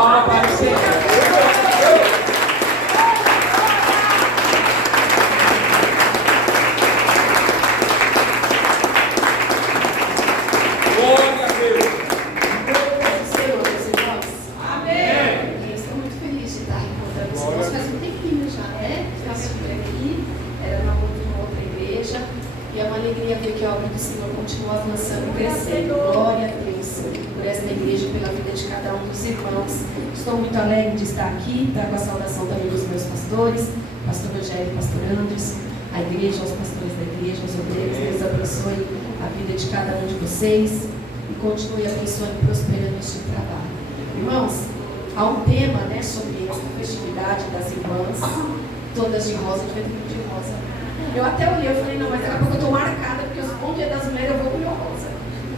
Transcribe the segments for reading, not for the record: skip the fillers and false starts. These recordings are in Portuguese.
Para o Senhor. Glória a Deus. Senhor, meus irmãos. Amém. Eu estou muito feliz de estar encontrando os irmãos. Faz um tempinho já, né? Eu estive aqui, era uma outra igreja. E é uma alegria ver que a obra do Senhor continua avançando e crescendo. Glória a Deus por esta igreja e pela vida de cada um dos irmãos. Estou muito alegre de estar aqui, com a saudação também dos meus pastores, pastor Rogério e pastor Andres, a igreja, aos pastores da igreja, aos obreiros. Deus abençoe a vida de cada um de vocês e continue abençoando e prosperando este trabalho. Irmãos, há um tema, né, sobre esta festividade das irmãs, todas de rosa, de vento de rosa. Eu até olhei, eu falei, não, mas daqui a pouco eu estou marcada, porque os bons dias das mulheres eu vou com o meu rosa.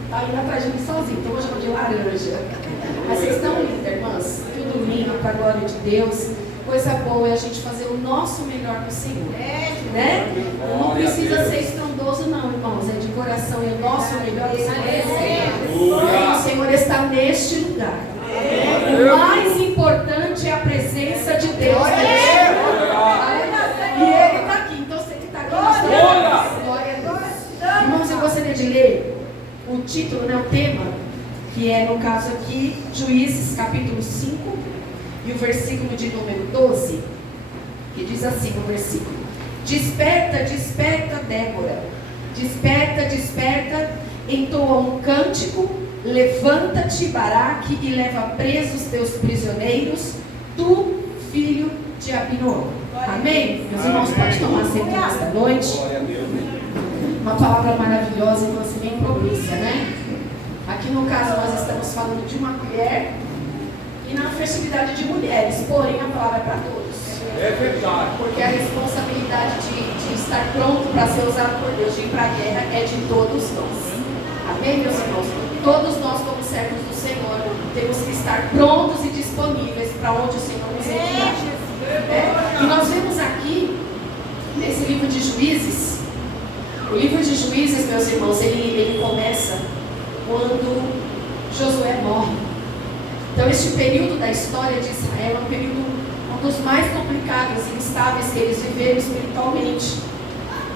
Está indo atrás de mim sozinho, então hoje eu vou de laranja. Mas vocês estão lindas, irmãs, tudo lindo, para a glória de Deus. Coisa boa é a gente fazer o nosso melhor para o Senhor, né? Não precisa ser estrondoso não, irmãos, é de coração, é o nosso melhor para o Senhor. O Senhor está neste lugar. O mais importante é a presença de Deus neste lugar. E Ele está aqui, então se Ele está aqui, nós estamos. Glória a Deus. Irmãos, eu gostaria de ler o título, né, o tema, que é, no caso aqui, Juízes, capítulo 5, e o versículo de número 12, que diz assim no versículo: Desperta, desperta, Débora, desperta, desperta, entoa um cântico, levanta-te, Baraque, e leva presos teus prisioneiros, tu, filho de Abinoam. Amém? Meus irmãos, pode tomar assento nesta noite. Uma palavra maravilhosa e você bem propícia, né? Aqui no caso nós estamos falando de uma mulher e na festividade de mulheres, porém a palavra é para todos. É verdade. Porque a responsabilidade de estar pronto para ser usado por Deus, de ir para a guerra, é de todos nós. Amém, meus irmãos? Todos nós, como servos do Senhor, temos que estar prontos e disponíveis para onde o Senhor nos enviar. E nós vemos aqui, nesse livro de Juízes, o livro de Juízes, meus irmãos, ele começa quando Josué morre. Então, este período da história de Israel é um período, um dos mais complicados e instáveis que eles viveram espiritualmente,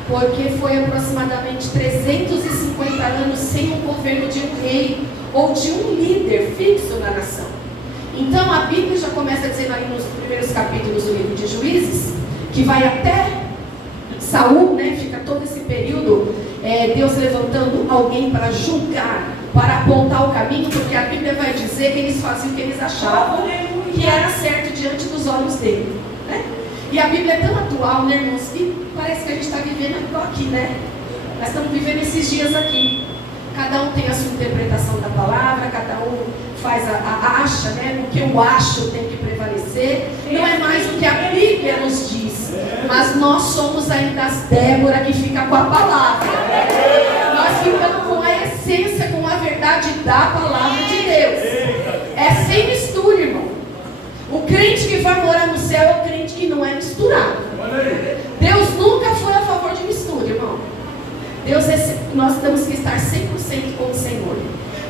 porque foi aproximadamente 350 anos sem o governo de um rei ou de um líder fixo na nação. Então, a Bíblia já começa dizendo aí nos primeiros capítulos do livro de Juízes, que vai até Saul, né? Fica todo esse período, Deus levantando alguém para julgar, para apontar o caminho, porque a Bíblia vai dizer que eles faziam o que eles achavam que era certo diante dos olhos dele, né? E a Bíblia é tão atual, né, irmãos, que parece que a gente está vivendo igual aqui, né? Nós estamos vivendo esses dias aqui. Cada um tem a sua interpretação da palavra, cada um faz acha, né? O que eu acho tem que prevalecer. Não é mais o que a Bíblia nos diz, mas nós somos ainda as Débora que fica com a palavra. Nós ficamos com a essência, com a verdade da palavra de Deus. É sem mistura, irmão. O crente que vai morar no céu é o crente que não é misturado. Deus nunca foi a favor de mistura, irmão. Nós temos que estar 100% com o Senhor.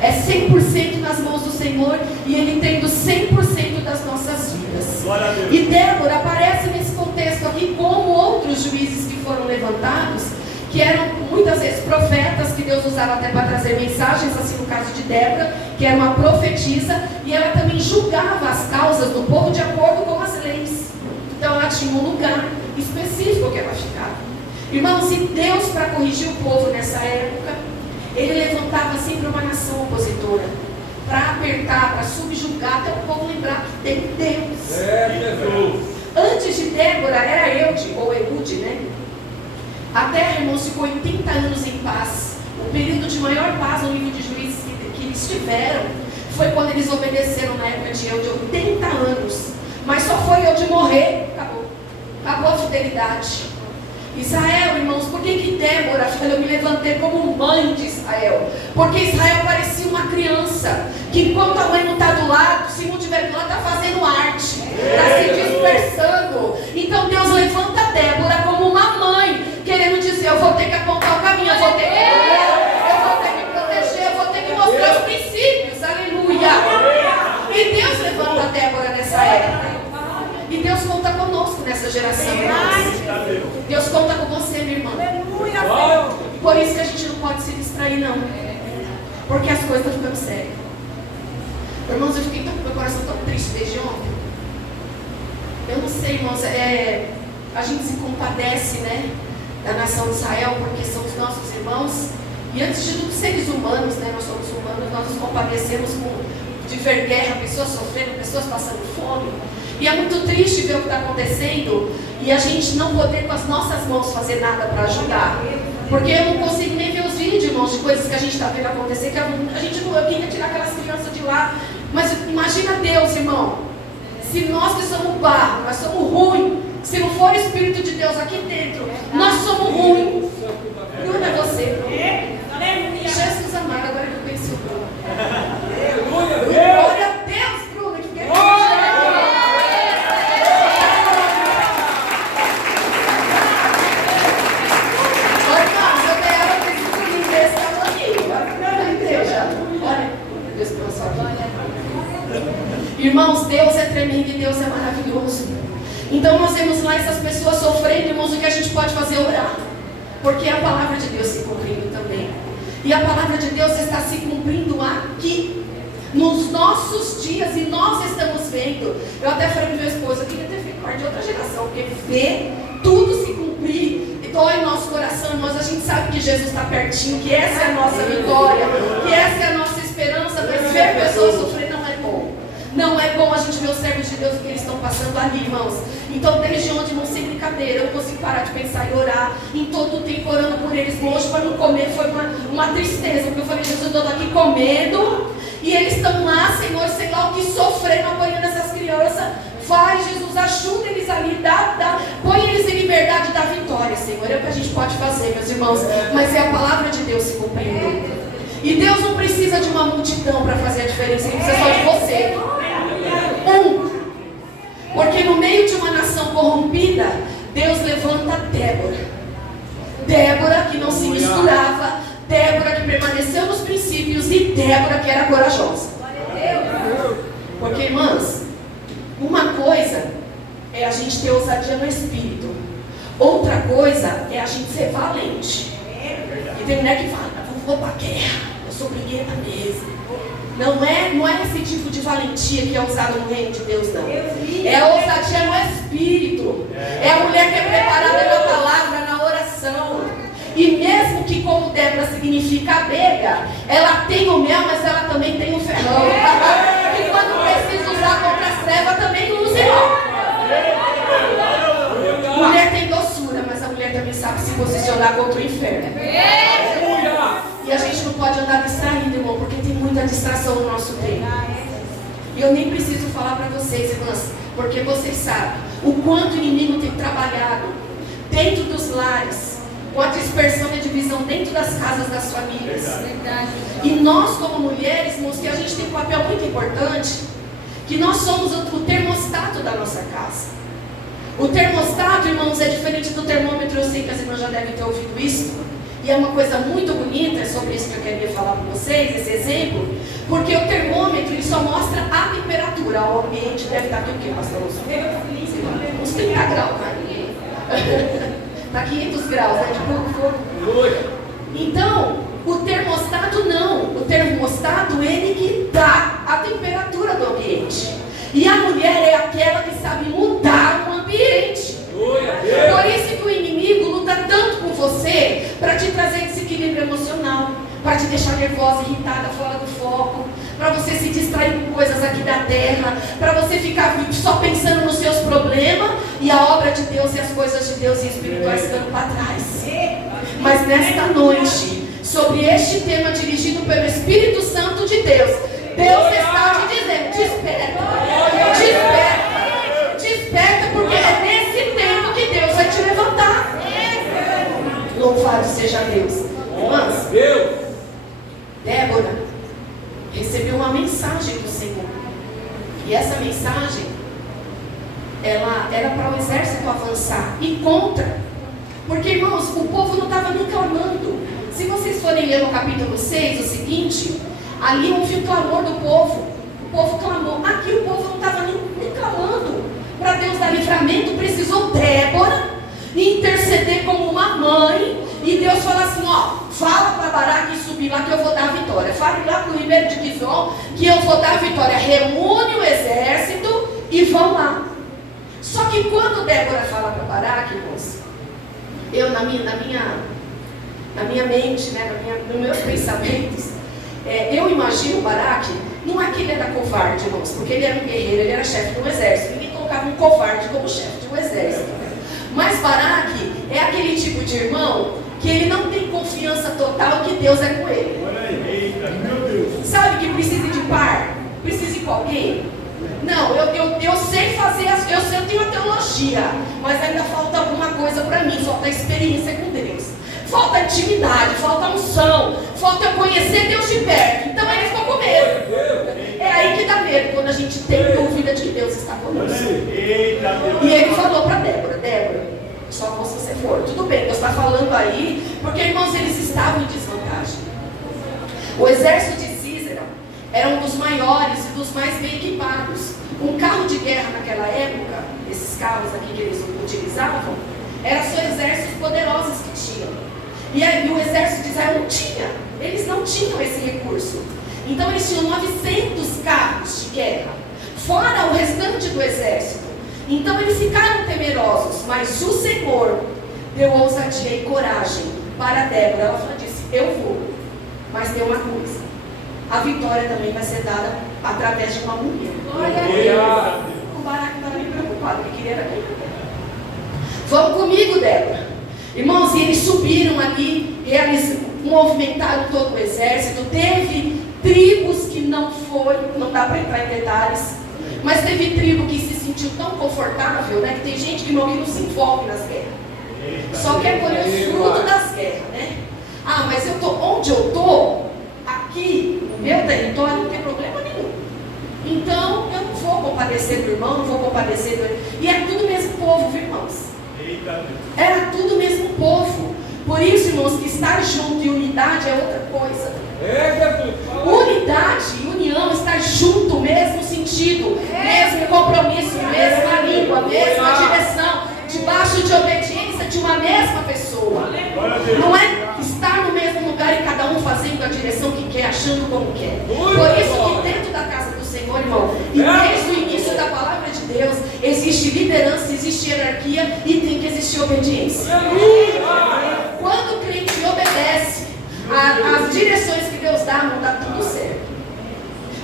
É 100% nas mãos do Senhor e Ele tendo 100% das nossas vidas. E Débora aparece nesse contexto aqui, como outros juízes que foram levantados, que eram muitas vezes profetas que Deus usava até para trazer mensagens, assim no caso de Débora, que era uma profetisa, e ela também julgava as causas do povo de acordo com as leis. Então ela tinha um lugar específico que ela ficava. Irmãos, e Deus, para corrigir o povo nessa época, Ele levantava sempre uma nação opositora, para apertar, para subjugar, até o povo lembrar que tem Deus. Antes de Débora era Eude, ou Eude, né? A terra, irmãos, ficou 80 anos em paz. O período de maior paz no livro de Juízes que eles tiveram foi quando eles obedeceram na época de Eude, 80 anos. Mas só foi Eude morrer, acabou. Acabou a fidelidade. Israel, irmãos, por que Débora falou, eu me levantei como mãe de Israel? Porque Israel parecia uma criança, que enquanto a mãe não está do lado, se não estiver do lado, está fazendo arte, está se dispersando. Então Deus levanta Débora como uma mãe, querendo dizer, eu vou ter que apontar o caminho, eu vou ter que cuidar, eu vou ter que proteger, eu vou ter que mostrar os princípios, aleluia. E Deus levanta Débora nessa geração, irmãos. Deus conta com você, minha irmã. Por isso que a gente não pode se distrair, não. Porque as coisas estão ficando sérias. Irmãos, eu fiquei com meu coração tão triste desde ontem. Eu não sei, irmãos, a gente se compadece, né, da nação de Israel, porque são os nossos irmãos. E antes de tudo, seres humanos, né, nós somos humanos, nós nos compadecemos de ver guerra, pessoas sofrendo, pessoas passando fome. E é muito triste ver o que está acontecendo e a gente não poder com as nossas mãos fazer nada para ajudar. Porque eu não consigo nem ver os vídeos, irmãos, de coisas que a gente está vendo acontecer, que eu queria tirar aquelas crianças de lá. Mas imagina Deus, irmão. Se nós que somos barro, nós somos ruins, se não for o Espírito de Deus aqui dentro, nós somos ruins. Bruno, é você, Bruno. Jesus amado, agora que eu conheci o Bruno. Glória a Deus, Bruno, que fiquei Irmãos, Deus é tremendo e Deus é maravilhoso. Então nós vemos lá essas pessoas sofrendo, irmãos, o que a gente pode fazer é orar. Porque é a palavra de Deus se cumprindo também. E a palavra de Deus está se cumprindo aqui, nos nossos dias, e nós estamos vendo. Eu até falei para meu esposo, eu queria ter feito parte de outra geração, porque ver tudo se cumprir dói o nosso coração, irmãos. A gente sabe que Jesus está pertinho, que essa é a nossa vitória, que essa é a nossa esperança, mas ver pessoas sofrer não é bom. Não é bom a gente ver os servos de Deus, o que eles estão passando ali, irmãos. Então, desde ontem, irmãos, sem brincadeira, eu não consigo parar de pensar e orar em todo o tempo, orando por eles. Hoje, para não comer, foi uma tristeza, porque eu falei, Jesus, eu estou aqui comendo, e eles estão lá, Senhor, sei lá o que, sofrendo, apanhando essas crianças. Vai, Jesus, ajuda eles ali, põe eles em liberdade da vitória, Senhor. É o que a gente pode fazer, meus irmãos, mas é a palavra de Deus se cumprindo. E Deus não precisa de uma multidão para fazer a diferença, Ele precisa só de você. Porque no meio de uma nação corrompida, Deus levanta Débora. Débora que não se misturava, Débora que permaneceu nos princípios e Débora que era corajosa. Porque, irmãs, uma coisa é a gente ter ousadia no espírito, outra coisa é a gente ser valente. E tem mulher que fala, vou para a guerra, eu sou briguenta mesmo. Não é esse tipo de valentia que é usado no reino de Deus, não. É a ousadia no espírito. É a mulher que é preparada na palavra, na oração. E mesmo que, como Débora significa abelha, ela tem o mel, mas ela também tem o ferrão. E quando precisa usar contra as trevas, também usa, irmão. Mulher tem doçura, mas a mulher também sabe se posicionar contra o inferno. E a gente não pode andar distraído, irmão, porque tem muita distração no nosso tempo. E eu nem preciso falar para vocês, irmãs, porque vocês sabem o quanto o inimigo tem trabalhado dentro dos lares, com a dispersão e a divisão dentro das casas das famílias. E nós, como mulheres, irmãos, que a gente tem um papel muito importante, que nós somos o termostato da nossa casa. O termostato, irmãos, é diferente do termômetro. Eu sei que as irmãs já devem ter ouvido isso. E é uma coisa muito bonita, é sobre isso que eu queria falar para vocês, esse exemplo, porque o termômetro ele só mostra a temperatura. O ambiente deve estar aqui o quê, pastor? Uns 30 graus, né? Está 500 graus, né? De fogo. Então, o termostato não. O termostato, ele que dá a temperatura do ambiente. E a mulher é aquela que sabe mudar o ambiente. Por isso que o inimigo luta tanto com você para te trazer desequilíbrio emocional, para te deixar nervosa, irritada, fora do foco, para você se distrair com coisas aqui da terra, para você ficar só pensando nos seus problemas e a obra de Deus e as coisas de Deus e espirituais ficando para trás. Mas nesta noite, sobre este tema dirigido pelo Espírito Santo de Deus, Deus está te dizendo, desperta, porque é nesse tempo que Deus vai te levantar. Louvado seja Deus. Irmãs, Débora recebeu uma mensagem do Senhor. E essa mensagem, ela era para o exército avançar e contra. Porque, irmãos, o povo não estava nem clamando. Se vocês forem ler no capítulo 6, o seguinte, ali houve o clamor do povo. O povo clamou. Aqui o povo não estava nem clamando. Para Deus dar livramento, precisou dela. e lá que eu vou dar a vitória. Fale lá para o Ribeiro de Gizon que eu vou dar a vitória. Reúne o exército e vão lá. Só que quando Débora fala para Baraque, irmãos, eu na minha mente, né, nos meus pensamentos, eu imagino Baraque, não é que ele era covarde, irmãos, porque ele era um guerreiro, ele era chefe de um exército. Ninguém colocava um covarde como chefe de um exército. Mas Baraque é aquele tipo de irmão que ele não tem confiança total que Deus é com ele. Olha aí, eita, meu Deus. Sabe que precisa de par? Precisa ir com alguém? Não, eu sei fazer, eu tenho a teologia, mas ainda falta alguma coisa para mim, falta experiência com Deus. Falta intimidade, falta unção, falta eu conhecer Deus de perto. Então ele ficou com medo. É aí que dá medo, quando a gente tem dúvida de que Deus está conosco. E ele falou para Débora, só que se você for. Tudo bem, Deus está falando aí, porque irmãos, eles estavam em desvantagem. O exército de Císera era um dos maiores e dos mais bem equipados. Um carro de guerra naquela época, esses carros aqui que eles utilizavam, eram só exércitos poderosos que tinham. E aí o exército de Israel não tinha. Eles não tinham esse recurso. Então eles tinham 900 carros de guerra, fora o restante do exército. Então eles ficaram temerosos, mas o Senhor deu ousadia e coragem para Débora. Ela disse, eu vou, mas tem uma coisa, a vitória também vai ser dada através de uma mulher. O Baraque estava bem preocupado, porque queria era quem? Vamos comigo, Débora. Irmãos, e eles subiram ali, movimentaram todo o exército. Teve tribos que não dá para entrar em detalhes, mas teve tribo que se sentiu tão confortável, né? Que tem gente que não se envolve nas guerras, só quer colher o fruto das guerras, né? Ah, mas onde eu estou, aqui no meu território, não tem problema nenhum. Então eu não vou compadecer do irmão, não vou compadecer do... E é tudo mesmo povo, viu, irmãos? Era tudo mesmo povo. Por isso, irmãos, que estar junto e unidade é outra coisa. Unidade e união, estar junto, mesmo sentido, mesmo compromisso, mesma língua, mesma direção, debaixo de obediência de uma mesma pessoa. Não é estar no mesmo lugar e cada um fazendo a direção que quer, achando como quer. Por isso que dentro da casa do Senhor, irmão, e desde o início da palavra de Deus, existe liderança, existe hierarquia e tem que existir obediência. Quando o crente obedece às direções que Deus dá, não dá tudo certo.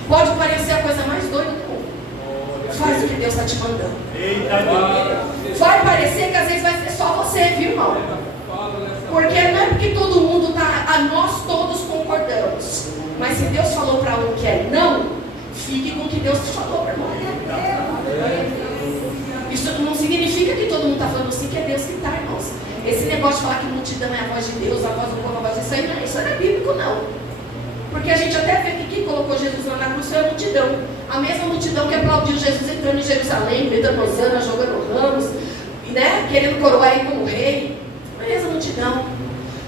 Pode parecer a coisa mais doida do mundo. Faz o que Deus está te mandando. Vai parecer que às vezes vai ser só você, viu, irmão? Porque não é porque todo mundo está, nós todos concordamos. Mas se Deus falou para um que é não, fique com o que Deus te falou, irmão. Isso não significa que todo mundo está falando assim, que é Deus que está, irmãos. Esse negócio de falar que multidão é a voz de Deus, a voz do povo, a voz disso aí, isso não é bíblico, não. Porque a gente até vê que quem colocou Jesus lá na cruz foi a multidão. A mesma multidão que aplaudiu Jesus entrando em Jerusalém, gritando hosana, jogando ramos, né, querendo coroar ele como rei. A mesma multidão.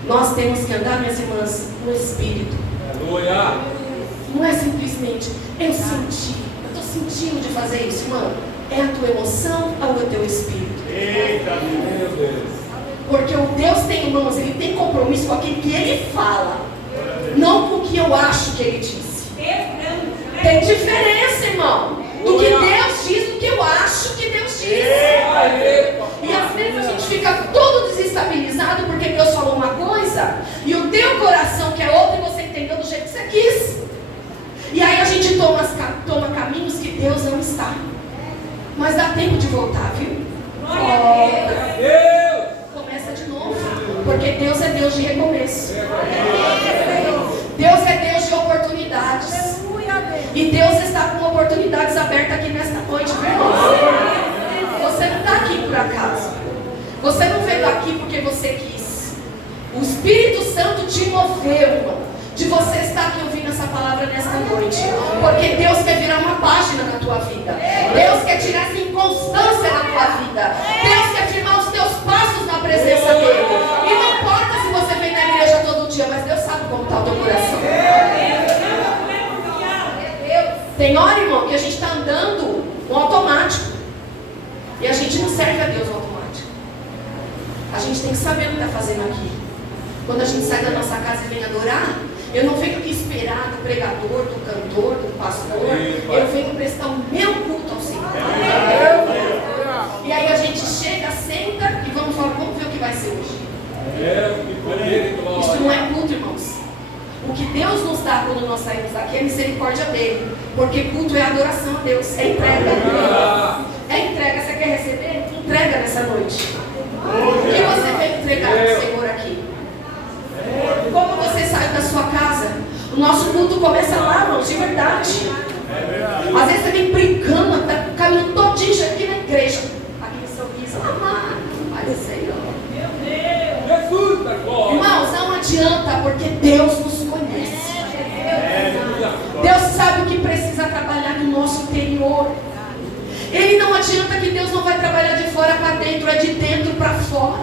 Nós temos que andar, minhas irmãs, no Espírito. Aleluia. Não é simplesmente, eu senti, eu estou sentindo de fazer isso, irmão. É a tua emoção ou é o teu Espírito? Eita, meu Deus. Porque o Deus tem, irmãos, ele tem compromisso com aquilo que ele fala, não com o que eu acho que ele disse. Tem diferença, irmão, do que Deus diz, do que eu acho que Deus diz. E às vezes a gente fica todo desestabilizado porque Deus falou uma coisa e o teu coração quer outra e você entendeu do jeito que você quis. E aí a gente toma caminhos que Deus não está. Mas dá tempo de voltar, viu? Começa de novo. Porque Deus é Deus de recomeço. Deus é Deus de oportunidades. E Deus está com oportunidades abertas aqui nesta noite, viu, irmãos? Você não está aqui por acaso. Você não veio aqui porque você quis. O Espírito Santo te moveu, irmão, de você estar aqui ouvindo essa palavra nesta noite. Porque Deus quer virar uma página na tua vida. Deus quer tirar essa inconstância na tua vida. Deus quer firmar os teus passos na presença dEle. E não importa se você vem na igreja todo dia, mas Deus sabe como está o teu coração. Tem hora, irmão, que a gente está andando no automático. E a gente não serve a Deus no automático. A gente tem que saber o que está fazendo aqui. Quando a gente sai da nossa casa e vem adorar, Eu não venho aqui esperar do pregador, do cantor, do pastor. Eu venho prestar o meu culto ao Senhor. E aí a gente chega, senta e vamos ver o que vai ser hoje. Isso não é culto, irmãos. O que Deus nos dá quando nós saímos daqui é a misericórdia dele. Porque culto é adoração a Deus, é entrega. É entrega. Você quer receber? Entrega nessa noite. O que você veio entregar ao Senhor aqui? Como você sai da sua casa? O nosso culto começa lá, irmãos, de verdade. Às vezes você vem brincando, tá caminhando todinho aqui na igreja. Aquele sorriso, amado, Pai do Senhor. Irmãos, não adianta, porque Deus nos conhece. Deus sabe o que precisa trabalhar no nosso interior. Ele não adianta que Deus não vai trabalhar de fora para dentro, é de dentro para fora.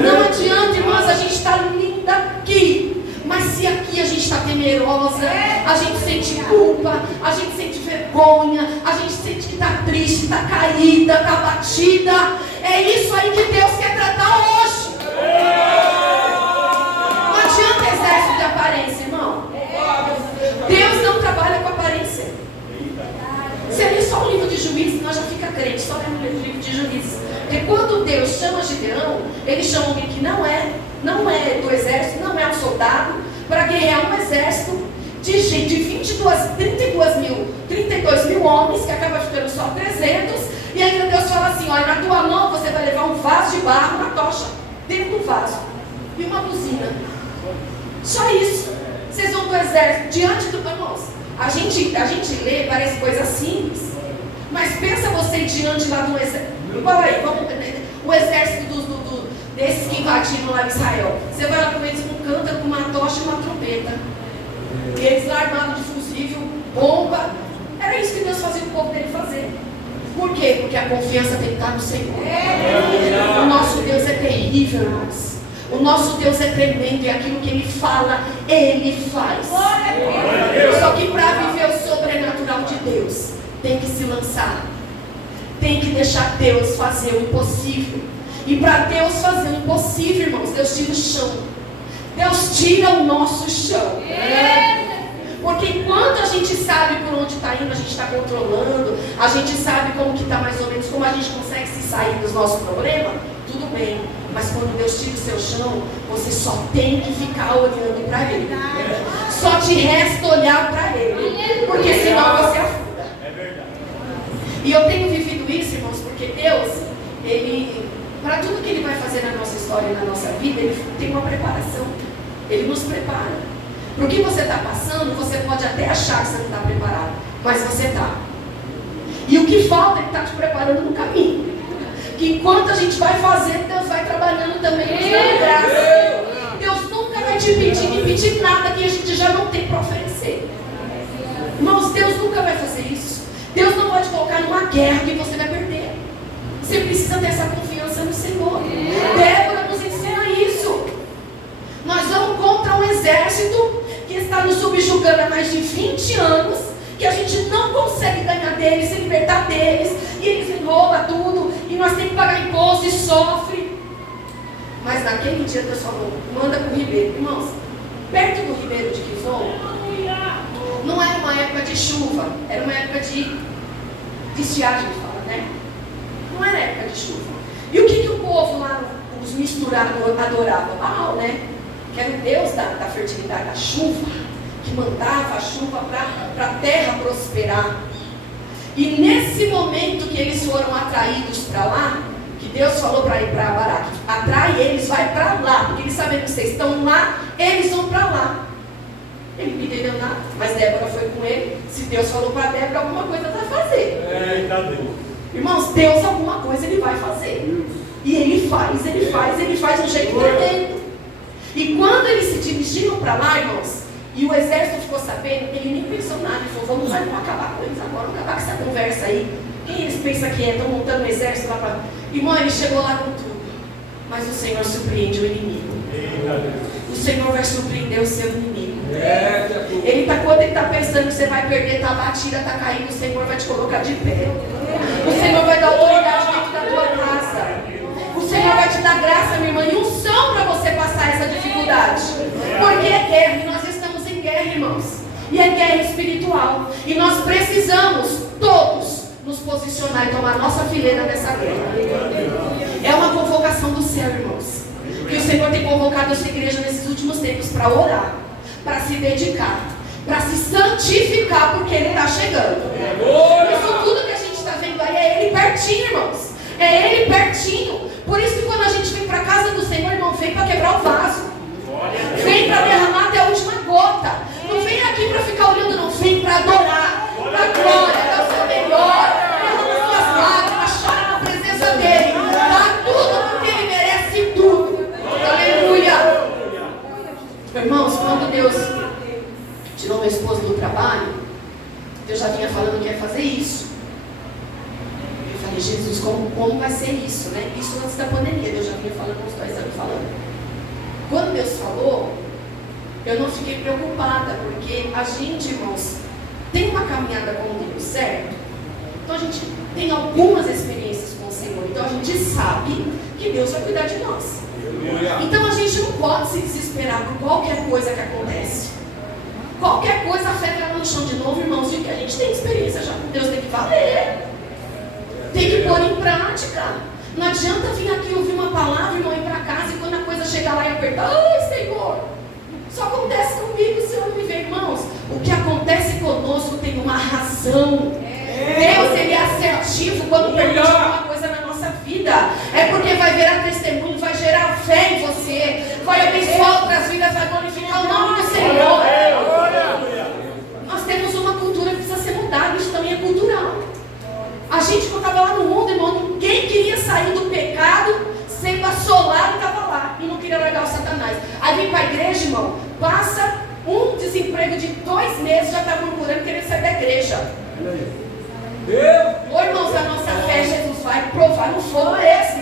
Não adianta, irmãos, a gente está linda aqui. Mas se aqui a gente está temerosa, a gente sente culpa, a gente sente vergonha, a gente sente que está triste, está caída, está batida. É isso aí que Deus quer tratar hoje. Não adianta exército de aparência, irmão. Deus não trabalha com aparência. Você lê só o livro de Juízes, nós já fica crente, só lê o livro de Juízes. Porque quando Deus chama Gideão, ele chama alguém que não é do exército, não é um soldado, para guerrear um exército de gente, de 32 mil homens, que acaba ficando só 300, e ainda Deus fala assim, olha, na tua mão você vai levar um vaso de barro, uma tocha, dentro do vaso, e uma buzina. Só isso. Vocês vão do exército, diante do... Irmãos, a gente lê, parece coisa simples, mas pensa você diante lá do exército. Igual aí, o exército desses que invadiram lá em Israel. Você vai lá com eles com um cântaro, com uma tocha e uma trompeta. E eles lá armados de fusível, bomba. Era isso que Deus fazia o povo dele fazer. Por quê? Porque a confiança tem que estar no Senhor. O nosso Deus é terrível, irmãos. O nosso Deus é tremendo e aquilo que Ele fala, Ele faz. Só que para viver o sobrenatural de Deus, tem que se lançar. Tem que deixar Deus fazer o impossível. E para Deus fazer o impossível, irmãos, Deus tira o chão. Deus tira o nosso chão. Porque enquanto a gente sabe por onde está indo, a gente está controlando, a gente sabe como que está mais ou menos, como a gente consegue se sair dos nossos problemas, tudo bem. Mas quando Deus tira o seu chão, você só tem que ficar olhando para Ele. Só te resta olhar para Ele. Porque senão você afunda. E eu tenho vivido isso, irmãos, porque Deus, Ele, para tudo que Ele vai fazer na nossa história e na nossa vida, Ele tem uma preparação. Ele nos prepara. Para o que você está passando, você pode até achar que você não está preparado, mas você está. E o que falta, Ele está te preparando no caminho. Que enquanto a gente vai fazer, Deus vai trabalhando também nos dando graça. Deus nunca vai te pedir nada que a gente já não tem para oferecer. Irmãos, Deus nunca vai fazer isso. Deus não vai te colocar numa guerra que você vai perder. Você precisa ter essa confiança no Senhor. Débora nos ensina isso. Nós vamos contra um exército que está nos subjugando há mais de 20 anos, que a gente não consegue ganhar deles, se libertar deles, e eles enrolam tudo, e nós temos que pagar imposto e sofre. Mas naquele dia Deus falou, manda para o ribeiro. Irmãos, perto do ribeiro de Kizom, não era uma época de chuva, era uma época de estiagem, fala, né? Não era época de chuva. E o que o povo lá, os misturados, adoravam? Baal, né? Que era o Deus da fertilidade, da chuva, que mandava a chuva para a terra prosperar. E nesse momento que eles foram atraídos para lá, que Deus falou para ir para Baraque, atrai eles, vai para lá, porque eles sabem que vocês estão lá, eles vão para lá. Ele não entendeu nada, mas Débora foi com ele. Se Deus falou para Débora, alguma coisa vai fazer. Irmãos, Deus alguma coisa Ele vai fazer. E Ele faz de um jeito tremendo. E quando eles se dirigiram para lá, irmãos, e o exército ficou sabendo, ele nem pensou nada. Ele falou, vamos acabar com eles agora, vamos acabar com essa conversa aí. Quem eles pensam que é? Estão montando um exército lá para... Irmão, ele chegou lá com tudo. Mas o Senhor surpreende o inimigo. O Senhor vai surpreender o seu inimigo. Quando ele está pensando que você vai perder, está batida, está caindo, o Senhor vai te colocar de pé. O Senhor vai dar autoridade dentro da tua casa. O Senhor vai te dar graça, minha irmã, e unção para você passar essa dificuldade. Porque é guerra, e nós irmãos. E é guerra espiritual. E nós precisamos, todos, nos posicionar e tomar nossa fileira nessa guerra. É uma convocação do céu, irmãos. Que o Senhor tem convocado essa igreja nesses últimos tempos para orar, para se dedicar, para se santificar, porque Ele está chegando. Isso tudo que a gente está vendo aí é Ele pertinho, irmãos. É Ele pertinho. Por isso que quando a gente vem para a casa do Senhor, irmão, vem para quebrar o vaso. Vem para derramar até a última gota. Não vem aqui para ficar olhando, não. Vem para adorar, para a glória, dar o seu melhor. Derrama suas lágrimas, chora na presença dEle. Dá tudo porque Ele merece tudo. Aleluia. Irmãos, quando Deus tirou meu esposo do trabalho, Deus já vinha falando que ia fazer isso. Eu falei, Jesus, como vai ser isso, né? Isso antes da pandemia, Deus já vinha falando, uns 2 anos falando. Quando Deus falou, eu não fiquei preocupada, porque a gente, irmãos, tem uma caminhada com Deus, certo? Então a gente tem algumas experiências com o Senhor, então a gente sabe que Deus vai cuidar de nós. Então a gente não pode se desesperar por qualquer coisa que acontece. Qualquer coisa afeta no chão de novo, irmãos, de que a gente tem experiência já com Deus, tem que valer. Tem que pôr em prática. Não adianta vir aqui ouvir uma palavra, irmão, ir para casa e quando a coisa chegar lá e apertar, ai, Senhor, só acontece comigo, o Senhor não me vê, irmãos. O que acontece conosco tem uma razão. Deus, Ele é assertivo quando permite alguma coisa na nossa vida. É porque vai virar testemunho, vai gerar fé em você, vai abençoar outras vidas, vai glorificar o nome do Senhor. Nós temos uma cultura que precisa ser mudada, isso também é cultural. A gente, quando estava lá no mundo, irmão, ninguém queria sair do pecado sendo assolado e estava lá. E não queria largar o Satanás. Aí vem para a igreja, irmão, passa um desemprego de 2 meses, já está murmurando, querendo sair da igreja. Ô irmãos, a nossa fé, Jesus vai provar no fogo esse.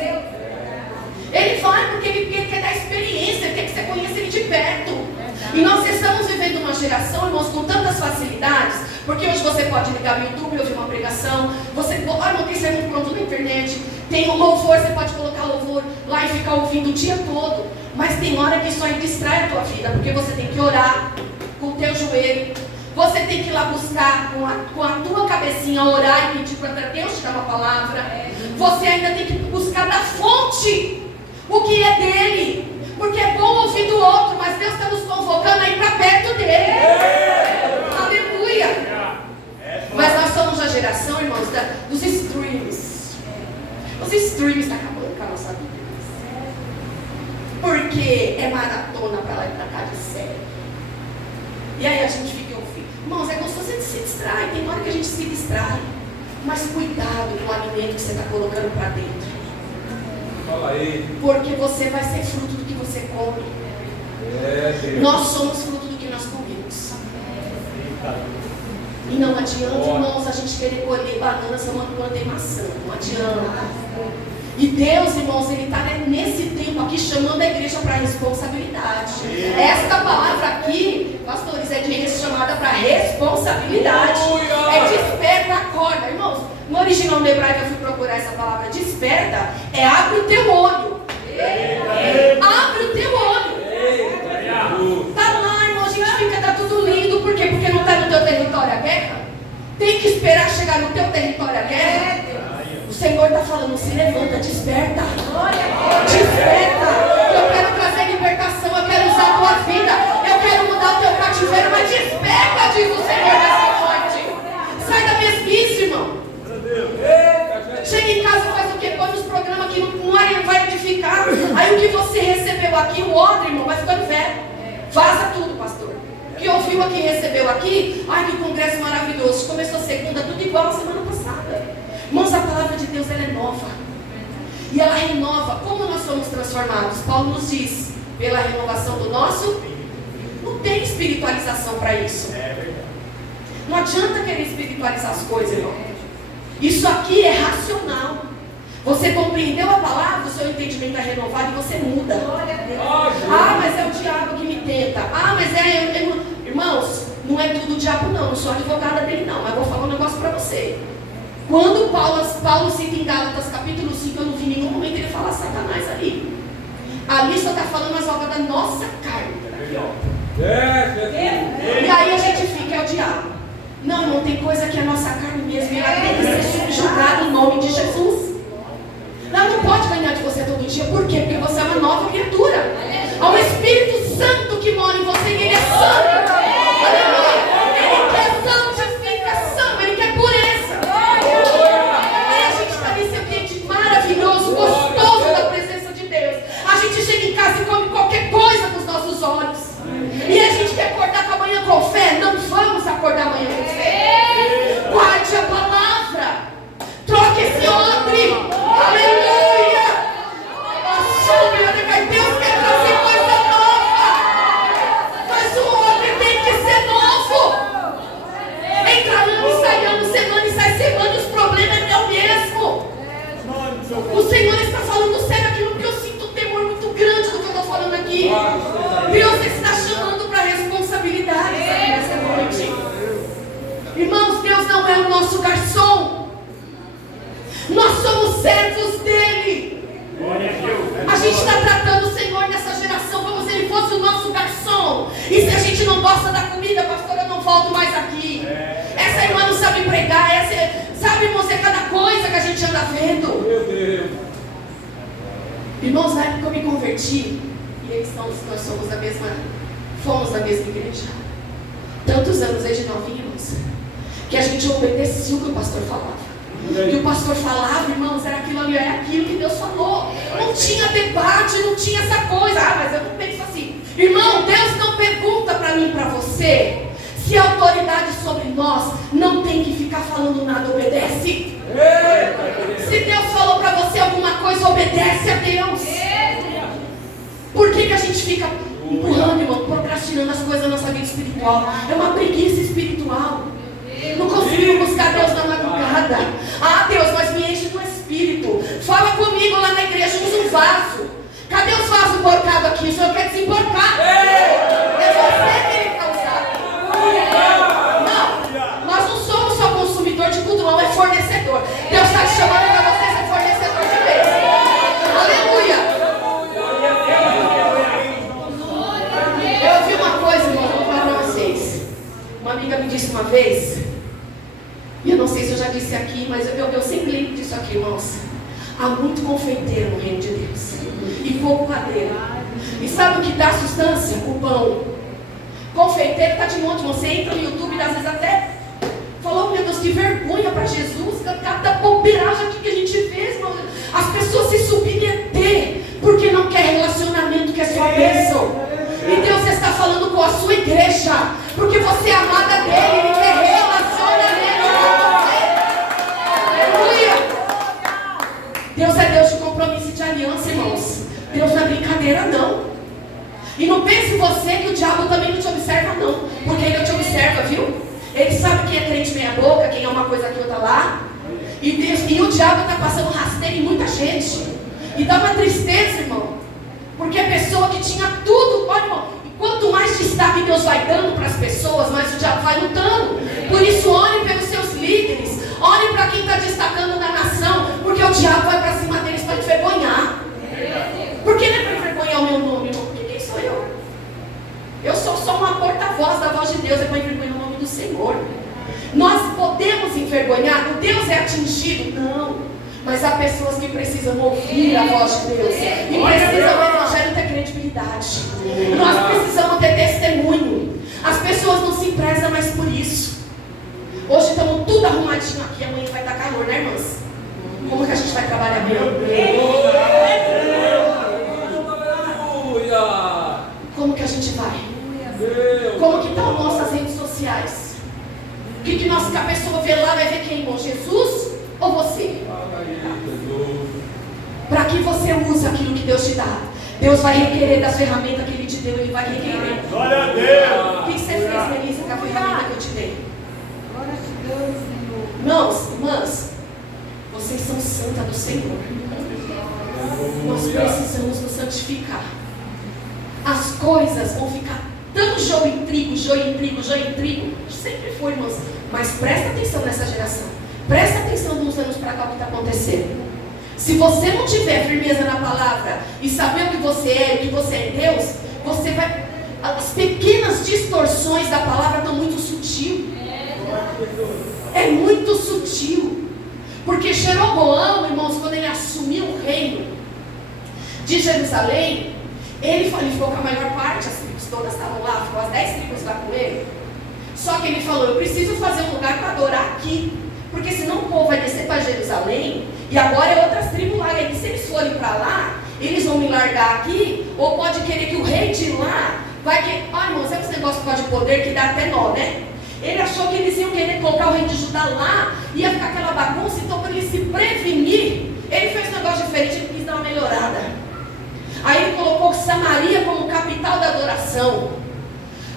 Ele vai porque ele quer dar experiência, ele quer que você conheça Ele de perto. E nós estamos vivendo uma geração, irmãos, com tantas facilidades, porque hoje você pode ligar no YouTube e ouvir uma pregação, você pode, tem sermão pronto na internet, tem um louvor, você pode colocar louvor lá e ficar ouvindo o dia todo, mas tem hora que isso aí distrai a tua vida, porque você tem que orar com o teu joelho, você tem que ir lá buscar com a tua cabecinha, orar e pedir para Deus te dar uma palavra, você ainda tem que buscar da fonte o que é dele. Porque é bom ouvir do outro, mas Deus está nos convocando a ir para perto dele. Aleluia. Mas nós somos a geração, irmãos, dos streams. Os streams estão acabando com a nossa vida. Porque é maratona para lá e para cá de série. E aí a gente fica ouvindo. Irmãos, é gostoso, a gente se distrai. Tem hora que a gente se distrai. Mas cuidado com o alimento que você está colocando para dentro. Fala aí. Porque você vai ser fruto do que você come. Nós somos fruto do que nós comemos. E não adianta, irmãos, a gente querer colher banana semana quando tem maçã. Não adianta. E Deus, irmãos, Ele está nesse tempo aqui chamando a igreja para responsabilidade. Esta palavra aqui, pastores, é de chamada para responsabilidade. É desperta, acorda, irmãos. No original no hebraico eu fui procurar essa palavra desperta, é abre o teu olho. Abre o teu olho. Tá lá, irmão, a gente fica, tá tudo lindo. Por quê? Porque não está no teu território a guerra. Tem que esperar chegar no teu território a guerra. O Senhor está falando, se levanta, desperta. Desperta. Eu quero trazer libertação, eu quero usar a tua vida, eu quero mudar o teu cativeiro, mas desperta, diz o Senhor nessa noite. Sai da mesmice, irmão. Chega em casa e faz o quê? Põe nos programas que não vai edificar. Aí o que você recebeu aqui, o outro, irmão, vai ficando velho. Vaza tudo, pastor. O que ouviu aqui, recebeu aqui, ai que congresso maravilhoso. Começou segunda, tudo igual a semana passada. Irmãos, a palavra de Deus, ela é nova. E ela renova. Como nós somos transformados? Paulo nos diz, pela renovação do nosso. Não tem espiritualização para isso. Não adianta querer espiritualizar as coisas, irmão. Isso aqui é racional. Você compreendeu a palavra, o seu entendimento é renovado e você muda. Ah, mas é o diabo que me tenta. Ah, mas irmãos, não é tudo o diabo não. Não sou advogada dele não, mas vou falar um negócio para você. Quando Paulo cita em Gálatas capítulo 5, eu não vi em nenhum momento ele falar Satanás ali. Ali só está falando as obras da nossa carne. E aí a gente fica, é o diabo. Não tem coisa que é a nossa carne mesmo, e ela tem que ser subjugada em nome de Jesus. Ela não pode ganhar de você todo dia. Por quê? Porque você é uma nova criatura. Há um Espírito Santo que mora em você e ele é santo. Aleluia. Ele quer santificação, ele quer pureza. Aí a gente está nesse ambiente maravilhoso, gostoso da presença de Deus. A gente chega em casa e come qualquer coisa com os nossos olhos. E a gente quer acordar com a manhã com fé. Não vamos acordar amanhã com fé. Guarde a palavra. Troque esse odre. Aleluia. Assume, olha, Deus quer trazer coisa nova. Mas o odre tem que ser novo. Entra ano, semana e sai semana, os problemas é o mesmo. O Senhor está falando sério aquilo que eu sinto um temor muito grande do que eu estou falando aqui. Deus está chamando para responsabilidade nessa noite. Irmãos, Deus não é o nosso garçom. Nós somos servos dele. A gente está tratando o Senhor nessa geração como se ele fosse o nosso garçom. E se a gente não gosta da comida, pastor, eu não volto mais aqui. Essa irmã não sabe pregar. Sabe, irmãos, é cada coisa que a gente anda vendo. Meu Deus. Irmãos, na época que eu me converti, e nós fomos da mesma igreja. Tantos anos desde novinhos, que a gente obedecia o que o pastor falava. O que o pastor falava, irmãos, era aquilo ali, é aquilo que Deus falou. Não tinha debate, não tinha essa coisa. Mas eu não penso assim. Irmão, Deus não pergunta para mim e para você se a autoridade sobre nós não tem que ficar falando nada, obedece. Se Deus falou para você alguma coisa, obedece a Deus. Por que a gente fica empurrando, irmão, procrastinando as coisas da nossa vida espiritual? É uma preguiça espiritual. Não conseguimos buscar Deus na madrugada. Ah, Deus, mas me enche do Espírito. Fala comigo lá na igreja, usa um vaso. Cadê os vasos emborcados aqui? O Senhor quer desemborcar. É você que ele quer usar. Não, nós não somos só consumidor de culto, não, é fornecedor. Deus está te chamando para você ser fornecedor de bênção. Aleluia. Eu ouvi uma coisa, irmão, vou falar para vocês. Uma amiga me disse uma vez, e eu não sei se eu já disse aqui, mas eu sempre lembro disso aqui, irmãos. Há muito confeiteiro no reino de Deus e pouco padeiro. E sabe o que dá sustância? O pão. Confeiteiro está de monte, você entra no YouTube e às vezes até falou, meu Deus, que vergonha para Jesus, cada bobeiragem aqui que a gente fez, irmão. As pessoas se submeter porque não quer relacionamento, que é sua bênção. E Deus está falando com a sua igreja, porque você é amada dele, ele quer relacionamento com você. Aleluia. Deus é Deus de compromisso e de aliança, irmãos. Deus não é brincadeira, não. E não pense você que o diabo também não te observa, não. Porque ele te observa, viu? Ele sabe quem é crente meia boca, quem é uma coisa aqui, outra lá. E o diabo está passando rasteiro em muita gente. E dá uma tristeza, irmão. Porque a pessoa que tinha tudo, olha, irmão, e quanto mais destaque Deus vai dando para as pessoas, mais o diabo vai lutando. Por isso, ore pelos seus líderes, ore para quem está destacando na nação, porque o diabo vai para cima deles para envergonhar. Por que não é para envergonhar o meu nome, irmão? Porque quem sou eu? Eu sou só uma porta-voz da voz de Deus, é para envergonhar o nome do Senhor. Nós podemos envergonhar, o Deus é atingido? Não. Mas há pessoas que precisam ouvir a voz de Deus. E precisam do evangelho ter credibilidade. Nós precisamos ter testemunho. As pessoas não se prezam mais por isso. Hoje estamos tudo arrumadinho aqui. Amanhã vai estar calor, né, irmãs? Como que a gente vai trabalhar amanhã? Como que a gente vai? Como que estão nossas redes sociais? O que a pessoa vê lá, vai ver quem, irmão? Jesus ou você? Para que você use aquilo que Deus te dá. Deus vai requerer das ferramentas que Ele te deu. Ele vai requerer. Glória a Deus. O que você fez, Melissa, com a ferramenta que eu te dei? Glória a Deus, Senhor. Irmãos, irmãs, vocês são santa do Senhor. Nós precisamos nos santificar. As coisas vão ficar tão joio em trigo, joio em trigo, joio em trigo. Sempre foi, irmãos. Mas presta atenção nessa geração. Presta atenção nos anos para cá o que está acontecendo. Se você não tiver firmeza na palavra e saber o que você é e o que você é em Deus, você vai... As pequenas distorções da palavra estão muito sutil. É muito sutil. Porque Jeroboão, irmãos, quando ele assumiu o reino de Jerusalém, ele ficou com a maior parte, as tribos todas estavam lá, ficou as 10 tribos lá com ele. Só que ele falou, eu preciso fazer um lugar para adorar aqui, porque senão o povo vai descer para Jerusalém, e agora é outras tribos lá, e se eles forem para lá, eles vão me largar aqui, ou pode querer que o rei de lá, vai que, irmãos, é esse negócio de poder que dá até nó, né? Ele achou que eles iam querer colocar o rei de Judá lá, ia ficar aquela bagunça, então para ele se prevenir, ele fez um negócio diferente, ele quis dar uma melhorada. Aí ele colocou Samaria como capital da adoração.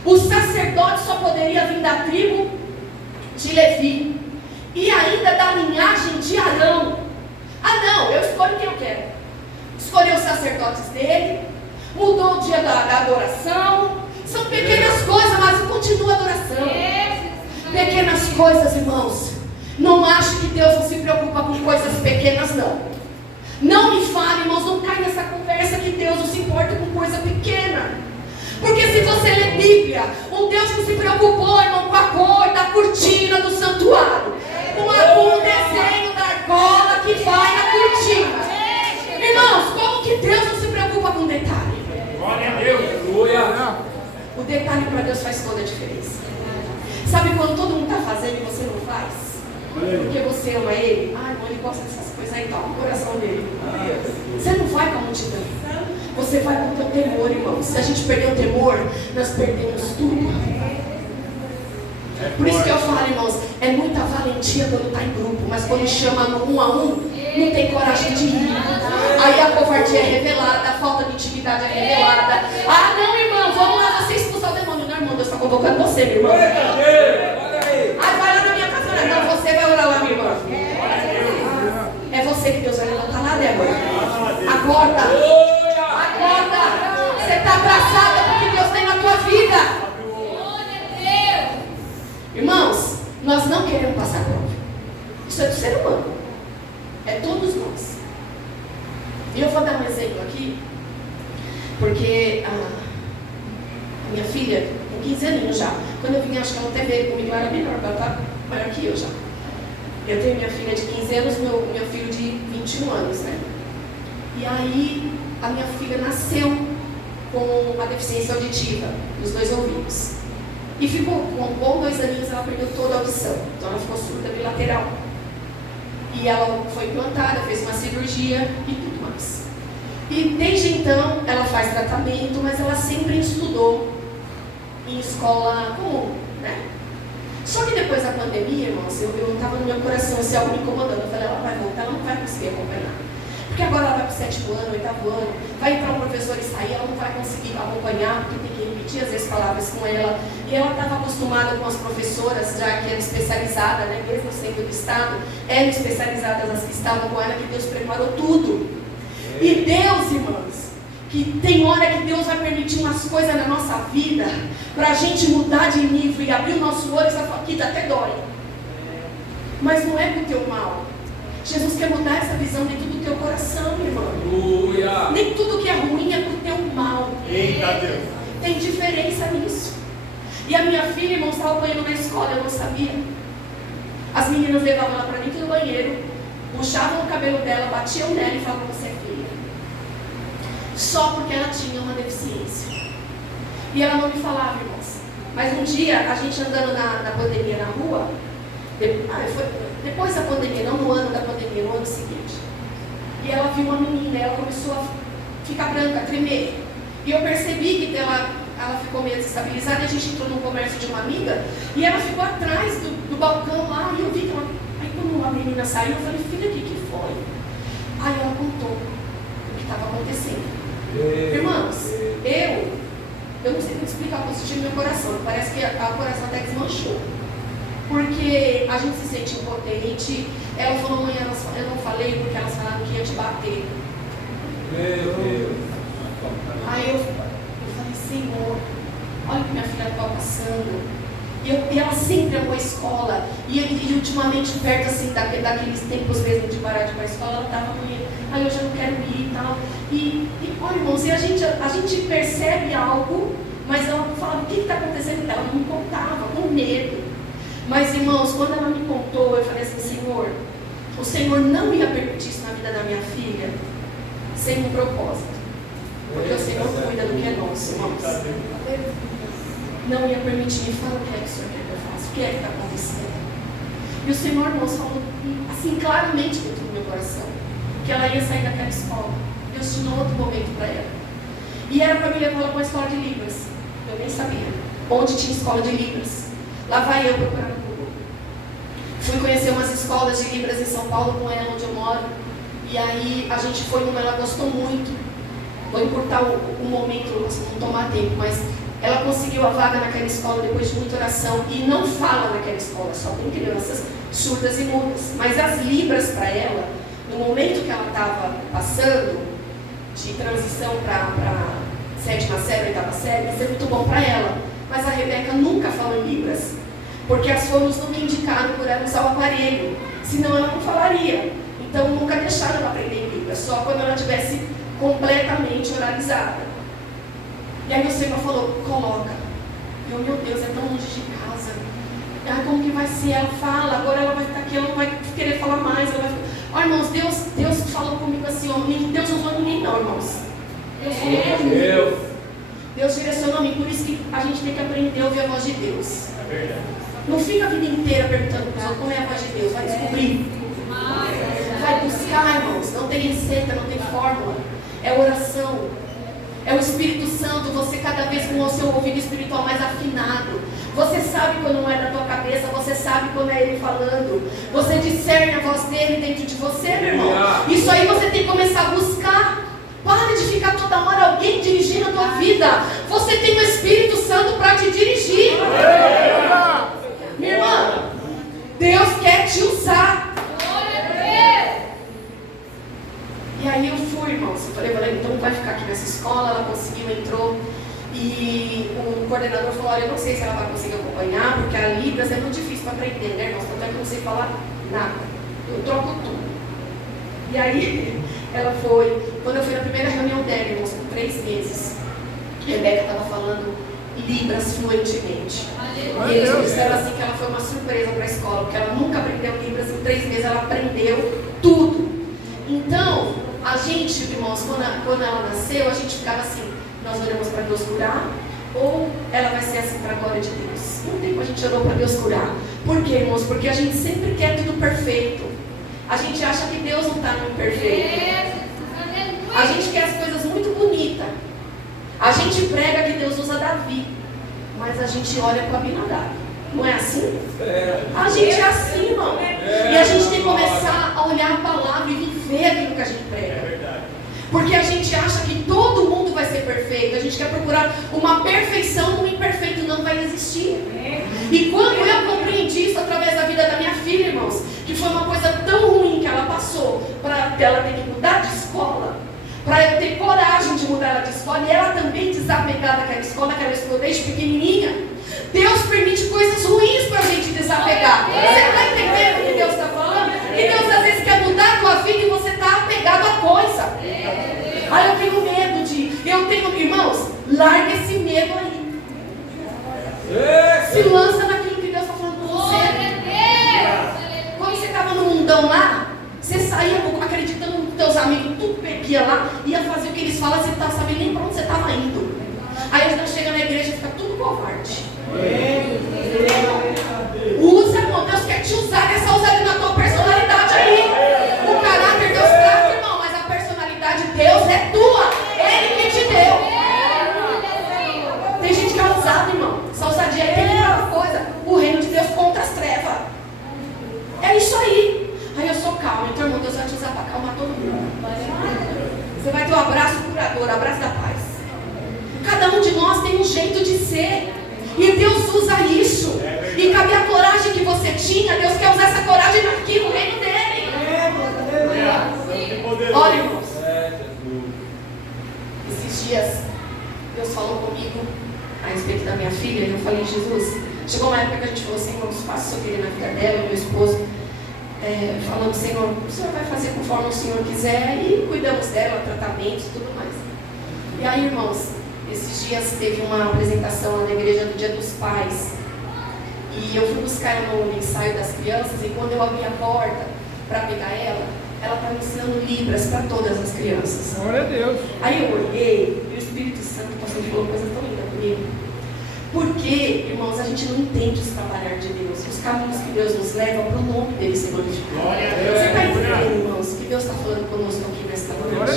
O sacerdote só poderia vir da tribo de Levi, e ainda da linhagem de Arão. Não, eu escolho quem eu quero. Escolheu os sacerdotes dele, mudou o dia da adoração. São pequenas coisas, mas continua a adoração. Pequenas coisas, irmãos. Não acho que Deus não se preocupa com coisas pequenas, não. Não me fale, irmãos, não cai nessa conversa que Deus não se importa com coisa pequena. Porque se você lê Bíblia, um Deus que se preocupou, irmão, com a cor da cortina do santuário, com o desenho da argola que vai na cortina. Irmãos, como que Deus não se preocupa com detalhe? Glória a Deus. O detalhe para Deus faz toda a diferença. Sabe quando todo mundo está fazendo e você não faz? Porque você ama Ele. Irmão, Ele gosta dessas coisas aí, toca o coração dele. Você não vai com a multidão. Você vai com o teu temor, irmão. Se a gente perder o temor, nós perdemos tudo. Por isso que eu falo, irmãos, é muita valentia quando está em grupo, mas quando chama no 1 a 1, não tem coragem de ir. Aí a covardia é revelada, a falta de intimidade é revelada. Não, irmão, vamos lá, você expulsar o demônio. Não, irmão, Deus está convocando você, meu irmão. Vai lá na minha casa orar. Não, você vai orar lá, minha irmã. É você que Deus vai levantar lá, Débora. Acorda. Você está abraçada porque Deus tem na tua vida. Irmãos, nós não queremos passar prova. Isso é do ser humano. É todos nós. E eu vou dar um exemplo aqui, porque a minha filha tem 15 aninhos já. Quando eu vim, acho que ela até veio comigo, ela era menor, ela está maior que eu já. Eu tenho minha filha de 15 anos, meu filho de 21 anos, né? E aí, a minha filha nasceu com uma deficiência auditiva nos 2 ouvidos. E ficou, com 2 aninhos, ela perdeu toda a audição. Então, ela ficou surda bilateral. E ela foi implantada, fez uma cirurgia e tudo mais. E desde então, ela faz tratamento, mas ela sempre estudou em escola comum, né? Só que depois da pandemia, irmãos, eu estava no meu coração, esse algo me incomodando. Eu falei, ela vai voltar, ela não vai conseguir acompanhar. Porque agora ela vai para o 7º ano, 8º ano, vai entrar um professor e sair, ela não vai conseguir acompanhar, porque tem que repetir às vezes palavras com ela. E ela estava acostumada com as professoras, já que eram especializadas, né, mesmo sendo do Estado, eram especializadas as que estavam com ela, que Deus preparou tudo. E Deus, irmãos, que tem hora que Deus vai permitir umas coisas na nossa vida, para a gente mudar de nível e abrir o nosso olho, essa aqui até dói. Mas não é pro teu mal. Jesus quer mudar essa visão dentro do teu coração, irmão. Aleluia. Nem tudo que é ruim é pro teu mal. Eita Deus. Tem diferença nisso. E a minha filha, irmão, estava apanhando na escola, eu não sabia. As meninas levavam ela para dentro do banheiro, puxavam o cabelo dela, batiam nela e falavam, você é filha. Só porque ela tinha uma deficiência. E ela não me falava, irmãos. Mas um dia, a gente andando na pandemia na rua, depois da pandemia, não no ano da pandemia, no ano seguinte. E ela viu uma menina, ela começou a ficar branca, a tremer. E eu percebi que ela ficou meio desestabilizada, e a gente entrou num comércio de uma amiga, e ela ficou atrás do balcão lá, e eu vi que ela... Aí quando a menina saiu, eu falei, filha, o que foi? Aí ela contou o que estava acontecendo. Irmãos, eu não sei como explicar o que eu senti no meu coração, parece que o coração até desmanchou. Porque a gente se sente impotente. Ela falou, mãe, eu não falei porque elas falaram que ia te bater. Meu Deus. Aí eu falei, Senhor, olha o que minha filha estava passando. E ela sempre amou a escola. E ultimamente, perto assim, daqueles tempos mesmo de parar de ir para a escola, ela estava com medo. Aí eu já não quero ir e tal. E olha, irmãos, e a gente percebe algo Mas ela falava, o que está acontecendo? Ela não me contava, com medo. Mas, irmãos, quando ela me contou, eu falei assim, Senhor, o Senhor não ia permitir isso na vida da minha filha sem um propósito. Porque o Senhor cuida do que é nosso, irmãos. Não ia permitir. Me fala o que é que o Senhor quer que eu faça, o que é que está acontecendo. E o Senhor, irmãos, falou assim claramente dentro do meu coração que ela ia sair daquela escola. Deus tinha outro momento para ela. E era para me levar ela para uma escola de Libras. Eu nem sabia onde tinha escola de Libras. Lá vai eu procurar no Google. Fui conhecer umas escolas de Libras em São Paulo com ela, onde eu moro. E aí a gente foi numa, ela gostou muito. Vou encurtar o momento, não tomar tempo, mas ela conseguiu a vaga naquela escola depois de muita oração. E não fala naquela escola, só tem crianças surdas e mudas. Mas as Libras para ela, no momento que ela estava passando de transição para 7ª série, 8ª série, ia ser muito bom para ela. Mas a Rebeca nunca falou em Libras, porque as fonos nunca indicaram por ela usar o aparelho, senão ela não falaria. Então nunca deixaram ela aprender em Libras, só quando ela estivesse completamente oralizada. E aí o Senhor falou, coloca. E eu, meu Deus, é tão longe de casa. Ah, como que vai ser? Ela fala, agora ela vai ficar aqui, ela não vai querer falar mais. Ela vai... Ó, irmãos, Deus falou comigo assim, ó, Deus não usou ninguém não, irmãos. Deus falou comigo. Deus direcionou a mim, por isso que a gente tem que aprender a ouvir a voz de Deus. É verdade. Não fica a vida inteira perguntando para os outros como é a voz de Deus, vai descobrir. Vai buscar, irmãos, não tem receita, não tem fórmula. É oração. É o Espírito Santo, você cada vez com o seu ouvido espiritual mais afinado. Você sabe quando não é da tua cabeça, você sabe quando é Ele falando. Você discerne a voz dele dentro de você, meu irmão. Isso aí você tem que começar a buscar. Para de ficar toda hora alguém dirigindo a tua vida. Você tem o Espírito Santo para te dirigir. Minha irmã, Deus quer te usar. E aí eu fui, irmãos. Eu falei, então vai ficar aqui nessa escola. Ela conseguiu, entrou. E o coordenador falou, olha, eu não sei se ela vai conseguir acompanhar, porque a Libras é muito difícil para aprender, né, irmãos? Tanto é que eu não sei falar nada. Eu troco tudo. E aí, ela foi, quando eu fui na primeira reunião dela, irmãos, com 3 meses, a Rebeca estava falando Libras fluentemente. E eles disseram assim que ela foi uma surpresa para a escola, porque ela nunca aprendeu Libras, em 3 meses ela aprendeu tudo. Então, a gente, irmãos, quando ela nasceu, a gente ficava assim, nós oramos para Deus curar, ou ela vai ser assim para a glória de Deus. Um tempo a gente orou para Deus curar. Por quê, irmãos? Porque a gente sempre quer tudo perfeito. A gente acha que Deus não está no imperfeito. A gente quer as coisas muito bonitas. A gente prega que Deus usa Davi, mas a gente olha para Abinadab. Não é assim? A gente é assim, irmão. E a gente tem que começar a olhar a palavra e viver aquilo que a gente prega. Porque a gente acha que todo mundo vai ser perfeito. A gente quer procurar uma perfeição, no imperfeito não vai existir. E quando eu compreendi isso através da vida da minha filha, irmãos, que foi uma coisa tão ruim que ela passou, para ela ter que mudar de escola, para eu ter coragem de mudar ela de escola, e ela também desapegar daquela escola que ela estudou desde pequenininha. Deus permite coisas ruins para a gente desapegar. Você está entendendo o que Deus está falando? Que Deus às vezes quer mudar a tua vida e você está apegado à coisa. Ah, eu tenho medo irmãos, larga esse medo aí. Se lança naquilo que Deus está falando com você. Quando você estava no mundão lá, você saía acreditando nos teus amigos, tudo perdia lá, ia fazer o que eles falam, você não estava sabendo nem para onde você estava indo. Aí você chega na igreja e fica tudo covarde. Usa, irmão, Deus quer te usar, essa ousadia na tua personalidade aí. O caráter Deus trata, irmão, mas a personalidade de Deus é tua. Ele que te deu. Tem gente que é ousada, irmão. Essa ousadia aí tem uma coisa. O reino de Deus contra as trevas. É isso aí. Aí eu sou calma, então, irmão, Deus vai te usar para acalmar todo mundo. Você vai ter o abraço curador, o abraço da paz. Cada um de nós tem um jeito de ser. E Deus usa isso. E cabe a coragem que você tinha. Deus quer usar essa coragem aqui no reino dele. Olha, irmãos, esses dias Deus falou comigo a respeito da minha filha. E eu falei, Jesus, chegou uma época que a gente falou assim, vamos faça o que ele na vida dela, meu esposo, falando, Senhor, o Senhor vai fazer conforme o Senhor quiser. E cuidamos dela, tratamentos e tudo mais. E aí, irmãos, Esses dias teve uma apresentação lá na igreja do Dia dos Pais. E eu fui buscar ela no ensaio das crianças. E quando eu abri a porta para pegar ela estava ensinando Libras para todas as crianças. Glória a Deus. Aí eu olhei e o Espírito Santo passou de uma coisa tão linda comigo. Porque, irmãos, a gente não entende esse trabalhar de Deus. Os caminhos que Deus nos leva para o nome dele ser glorificado. Glória a Deus. Você está entendendo, irmãos, que Deus está falando conosco aqui nesta noite?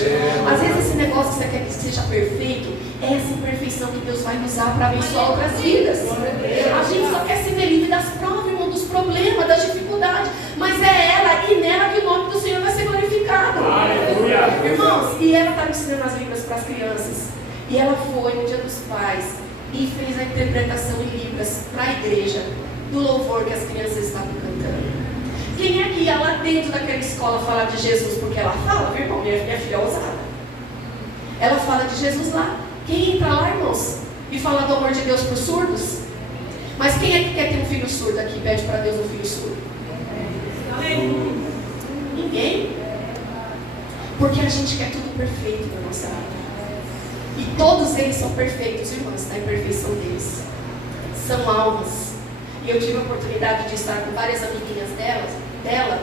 Às vezes esse negócio que você quer que seja perfeito, é essa imperfeição que Deus vai usar para abençoar outras vidas. A gente só quer se ver livre das provas, irmão, dos problemas, das dificuldades. Mas é ela e nela que o nome do Senhor vai ser glorificado. Aleluia. Irmãos, e ela estava ensinando as Libras para as crianças. E ela foi no Dia dos Pais e fez a interpretação em Libras para a igreja do louvor que as crianças estavam cantando. Quem é que ia lá dentro daquela escola falar de Jesus? Porque ela fala, meu irmão, minha filha é ousada. Ela fala de Jesus lá. Quem entra lá, irmãos, e fala do amor de Deus para os surdos? Mas quem é que quer ter um filho surdo aqui? Pede para Deus um filho surdo. Ninguém. Porque a gente quer tudo perfeito na nossa vida. E todos eles são perfeitos, irmãos, na imperfeição deles. São almas. E eu tive a oportunidade de estar com várias amiguinhas dela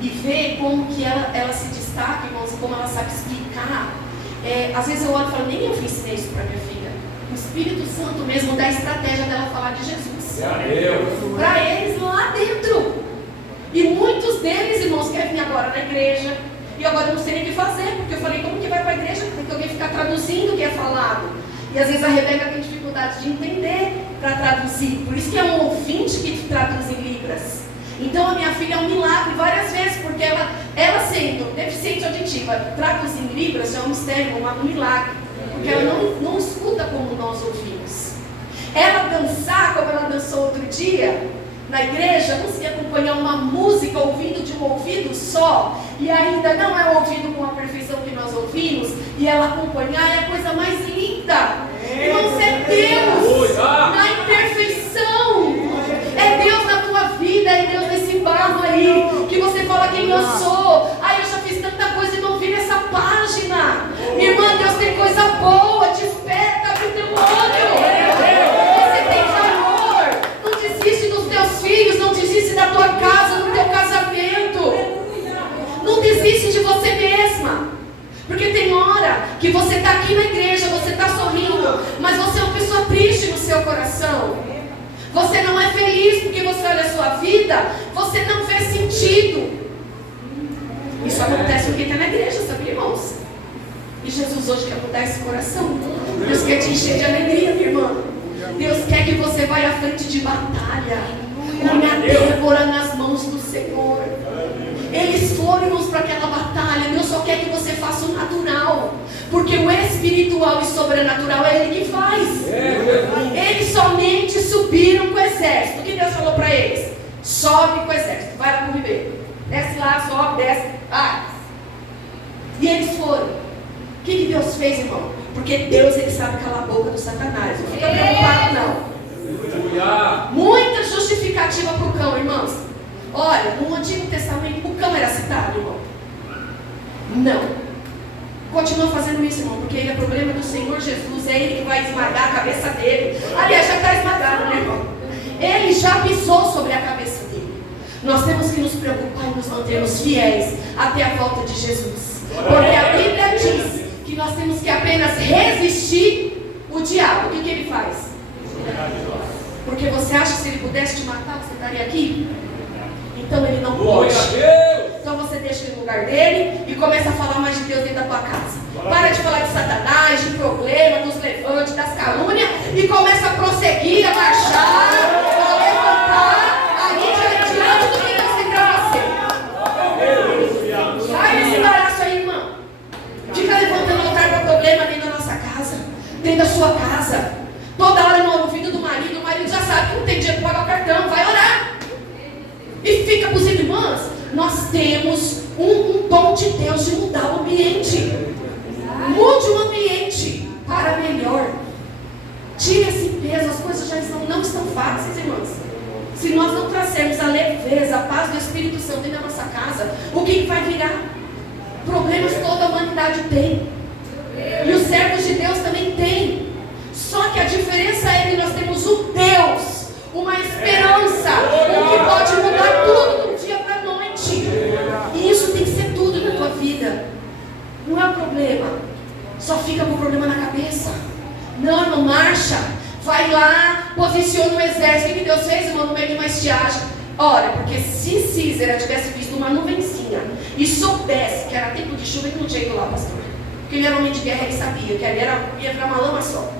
e ver como que ela se destaca, irmãos, como ela sabe explicar. Às vezes eu olho e falo, nem eu ensinei isso para minha filha. O Espírito Santo mesmo dá a estratégia dela falar de Jesus. Para eles lá dentro. E muitos deles, irmãos, querem vir agora na igreja. E agora eu não sei nem o que fazer, porque eu falei, como que vai para a igreja? Porque alguém fica traduzindo o que é falado. E às vezes a Rebeca tem dificuldade de entender para traduzir. Por isso que é um ouvinte que traduz em Libras. Então a minha filha é um milagre várias vezes, porque ela sendo deficiente auditiva, traduzir em Libras já é um mistério, um milagre. Porque ela não escuta como nós ouvimos. Ela dançar como ela dançou outro dia na igreja, conseguia acompanhar uma música ouvindo de um ouvido só, e ainda não é o ouvido com a perfeição que nós ouvimos, e ela acompanhar é a coisa mais linda. Irmãos, é Deus na imperfeição, é Deus na tua vida, é Deus nesse barro aí, que você fala quem eu sou. Eu já fiz tanta coisa e não vi nessa página. Minha irmã, Deus tem coisa boa, desperta, abre o teu olho. Você tem valor, não desiste dos teus filhos, não desiste da tua casa, do teu casamento, não desiste de você mesma. Porque tem hora que você está aqui na igreja, você está sorrindo, mas você é uma pessoa triste no seu coração. Você não é feliz porque você olha a sua vida, você não vê sentido. Isso acontece com quem está na igreja, sabe, irmãos? E Jesus hoje quer mudar esse coração. Deus quer te encher de alegria, minha irmã. Deus quer que você vá à frente de batalha. Uma Débora nas mãos do Senhor. Eles foram para aquela batalha. Deus só quer que você faça o natural, porque o espiritual e sobrenatural é Ele que faz. Eles somente subiram com o exército. O que Deus falou para eles? Sobe com o exército, vai lá com o ribeiro. Desce lá, sobe, desce, vai. E eles foram. O que Deus fez, irmão? Porque Deus, Ele sabe calar a boca do Satanás. Não fica preocupado, não. Muita justificativa para o cão, irmãos. Olha, no Antigo Testamento o cão era citado, irmão? Não. Continua fazendo isso, irmão, porque ele é problema do Senhor Jesus. É Ele que vai esmagar a cabeça dele. Aliás, já está esmagado, né, irmão? Ele já pisou sobre a cabeça dele. Nós temos que nos preocupar e nos mantermos fiéis até a volta de Jesus. Porque a Bíblia diz que nós temos que apenas resistir o diabo. O que ele faz? Porque você acha que se ele pudesse te matar, você estaria aqui? Então ele não pode. Então você deixa ele no lugar dele e começa a falar mais de Deus dentro da tua casa. Para de falar de Satanás, de problema, dos levantes, das calúnias, e começa a prosseguir, a marchar, a levantar, a ir diante do que Deus tem para você. Sai desse embaraço aí, irmão. Fica levantando o altar para problema dentro da nossa casa, dentro da sua casa. Toda hora no ouvido do marido, o marido já sabe que não tem dinheiro para pagar o cartão, vai orar. E fica com os irmãos. Nós temos um dom de Deus de mudar o ambiente. Mude o ambiente para melhor. Tire esse peso. As coisas já não estão fáceis, irmãos. Se nós não trazermos a leveza, a paz do Espírito Santo dentro da nossa casa, o que vai virar? Problemas toda a humanidade tem. E os servos de Deus também têm. problema. Só fica com o problema na cabeça. Não, irmão, marcha. Vai lá, posiciona o exército. O que Deus fez, irmão, no meio de uma estiagem? Ora, porque se Císera tivesse visto uma nuvenzinha e soubesse que era tempo de chuva, ele não tinha ido lá, pastor. Porque ele era homem de guerra, ele sabia que ali ia para uma lama só.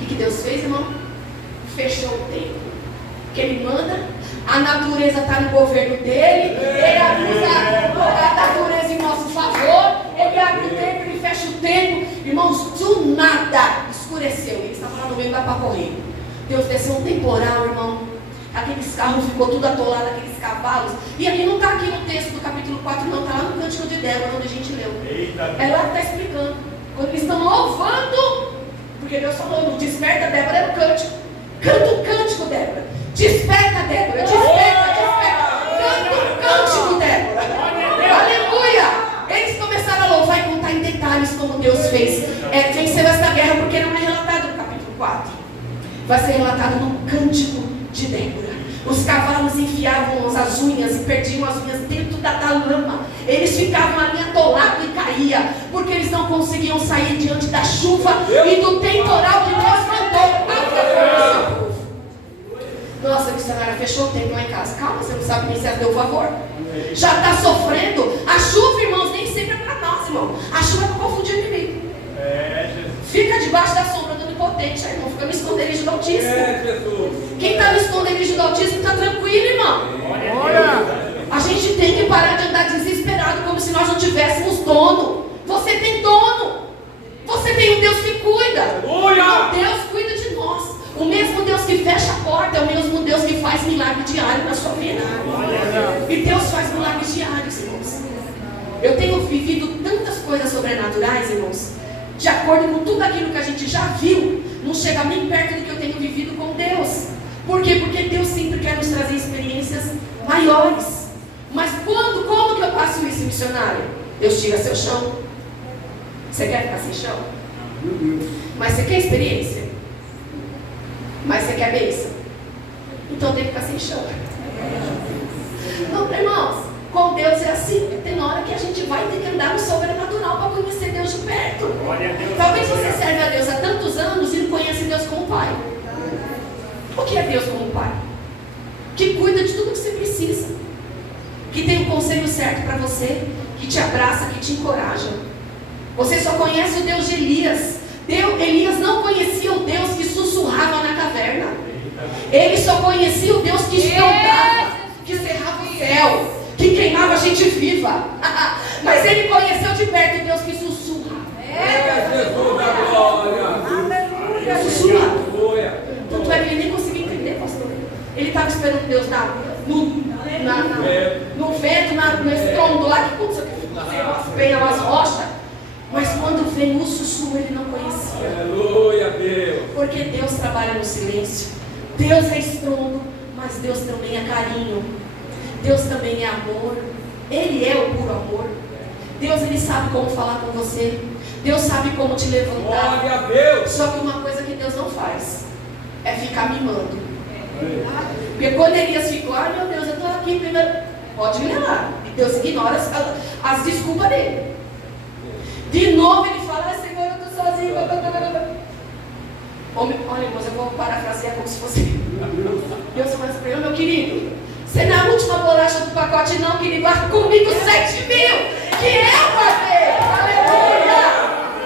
O que Deus fez, irmão? Fechou o tempo. Que ele manda, a natureza está no governo dele, ele usa a natureza em nosso favor, ele abre o tempo, ele fecha o tempo. Irmãos, do nada escureceu. Ele estava lá no meio da pacorreira. Deus desceu um temporal, irmão. Aqueles carros ficou tudo atolado, aqueles cavalos. E aqui não está aqui no texto do capítulo 4, não, está lá no Cântico de Débora, onde a gente leu. É lá que está explicando. Quando eles estão louvando, porque Deus falou, desperta Débora, era o cântico. Canta o cântico, Débora. Desperta, Débora. Desperta. Canta o cântico, Débora. Aleluia. Eles começaram a louvar e contar em detalhes como Deus fez. Venceu esta guerra, porque não é relatado no capítulo 4. Vai ser relatado no Cântico de Débora. Os cavalos enfiavam as unhas e perdiam as unhas dentro da lama. Eles ficavam ali atolados e caíam, porque eles não conseguiam sair diante da chuva e do temporal que Deus mandou. Nossa, missionária, fechou o tempo lá em casa. Calma, você não sabe nem se ela deu favor. Já está sofrendo. A chuva, irmãos, nem sempre é para nós, irmão. A chuva é para confundir o inimigo. Fica debaixo da sombra do onipotente, aí, irmão. Fica no esconderijo do Altíssimo. Quem está no esconderijo do Altíssimo está tranquilo, irmão. A gente tem que parar de andar desesperado como se nós não tivéssemos dono. Você tem dono. Você tem um Deus que cuida. Deus cuida de nós. O mesmo Deus que fecha a porta é o mesmo Deus que faz milagre diário na sua vida. E Deus faz milagres diários, irmãos. Eu tenho vivido tantas coisas sobrenaturais, irmãos. De acordo com tudo aquilo que a gente já viu, não chega nem perto do que eu tenho vivido com Deus. Por quê? Porque Deus sempre quer nos trazer experiências maiores. Mas como que eu faço isso, missionário? Deus tira seu chão. Você quer ficar sem chão? Mas você quer experiência? Mas você quer bênção? Então tem que ficar sem chão. Não, irmãos, com Deus é assim. Tem hora que a gente vai ter que andar no sobrenatural para conhecer Deus de perto. Talvez você serve a Deus há tantos anos e não conhece Deus como Pai. O que é Deus como Pai? Que cuida de tudo que você precisa, que tem o conselho certo para você, que te abraça, que te encoraja. Você só conhece o Deus de Elias. Elias não conhecia o Deus que sussurrava na caverna. Ele só conhecia o Deus que espantava, que cerrava o céu, que queimava a gente viva. Mas ele conheceu de perto o Deus que sussurra. Jesus da glória. Aleluia. Sussurra. Tanto é que ele nem conseguia entender, pastor. Ele estava esperando Deus no vento, no estrondo lá, que aconteceu, umas penhas, umas rochas. Mas quando veio o sussurro, ele não conhecia. Aleluia, Deus. Porque Deus trabalha no silêncio. Deus é estrondo, mas Deus também é carinho. Deus também é amor. Ele é o puro amor. Deus, ele sabe como falar com você. Deus sabe como te levantar. Glória a Deus. Só que uma coisa que Deus não faz é ficar mimando. Porque quando Elias ficou, ai meu Deus, eu estou aqui primeiro. Pode me levar. E Deus ignora as desculpas dele. De novo ele fala, ai Senhor, eu estou sozinho. Olha, irmãos, eu vou parafrasear como se fosse Deus falando para ele, meu querido, você não é a última bolacha do pacote não, querido, vai comigo 7.000, que eu guardei. Aleluia.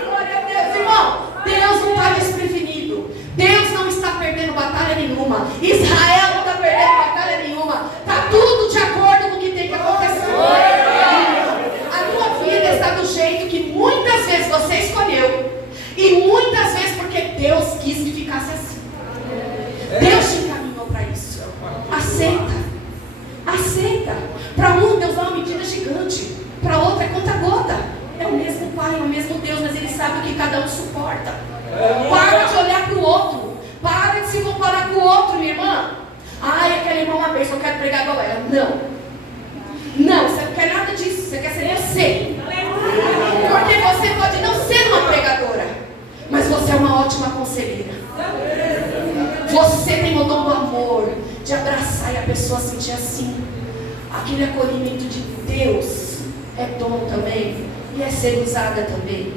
Glória a Deus, irmão. Deus não está desprevenido. Deus não está perdendo batalha nenhuma. Israel não está perdendo batalha nenhuma. Está tudo de acordo com o que tem que acontecer. A tua vida está do jeito que muitas vezes você escolheu. E muitas vezes porque Deus quis que ficasse assim. Deus te encaminhou para isso. Aceita. Aceita. Para um, Deus dá uma medida gigante. Para outro é conta-gota. É o mesmo Pai, é o mesmo Deus, mas Ele sabe o que cada um suporta. Para de olhar para o outro. Para de se comparar com o outro, minha irmã. Ai, aquela irmã uma vez, eu quero pregar igual ela. Não. Não, você não quer nada disso. Você quer ser você. Porque você pode não ser uma pregadora, mas você é uma ótima conselheira. Você tem o dom do amor, de abraçar e a pessoa sentir assim. Aquele acolhimento de Deus é dom também. e é ser usada também.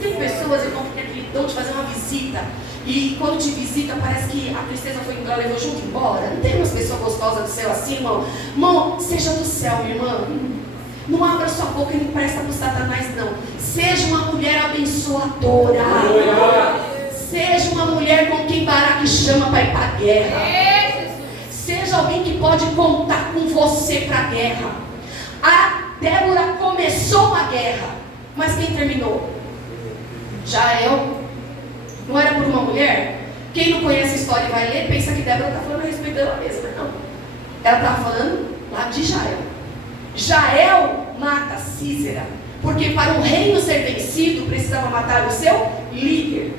Tem pessoas, irmão, que tem aquele dom de fazer uma visita, e quando te visita parece que a tristeza foi embora, levou junto embora. Não tem umas pessoas gostosas do céu assim, irmão? Irmão, seja do céu, minha irmã. Não abra sua boca e não presta para o Satanás, não. Seja uma mulher abençoadora. Seja uma mulher com quem Baraque chama para ir para a guerra. Seja alguém que pode contar com você para a guerra. A Débora começou uma guerra, mas quem terminou? Jael. Não era por uma mulher? Quem não conhece a história e vai ler, pensa que Débora está falando a respeito dela mesma. Não. Ela estava falando lá de Jael. Jael mata Sísera, porque para um reino ser vencido, precisava matar o seu líder.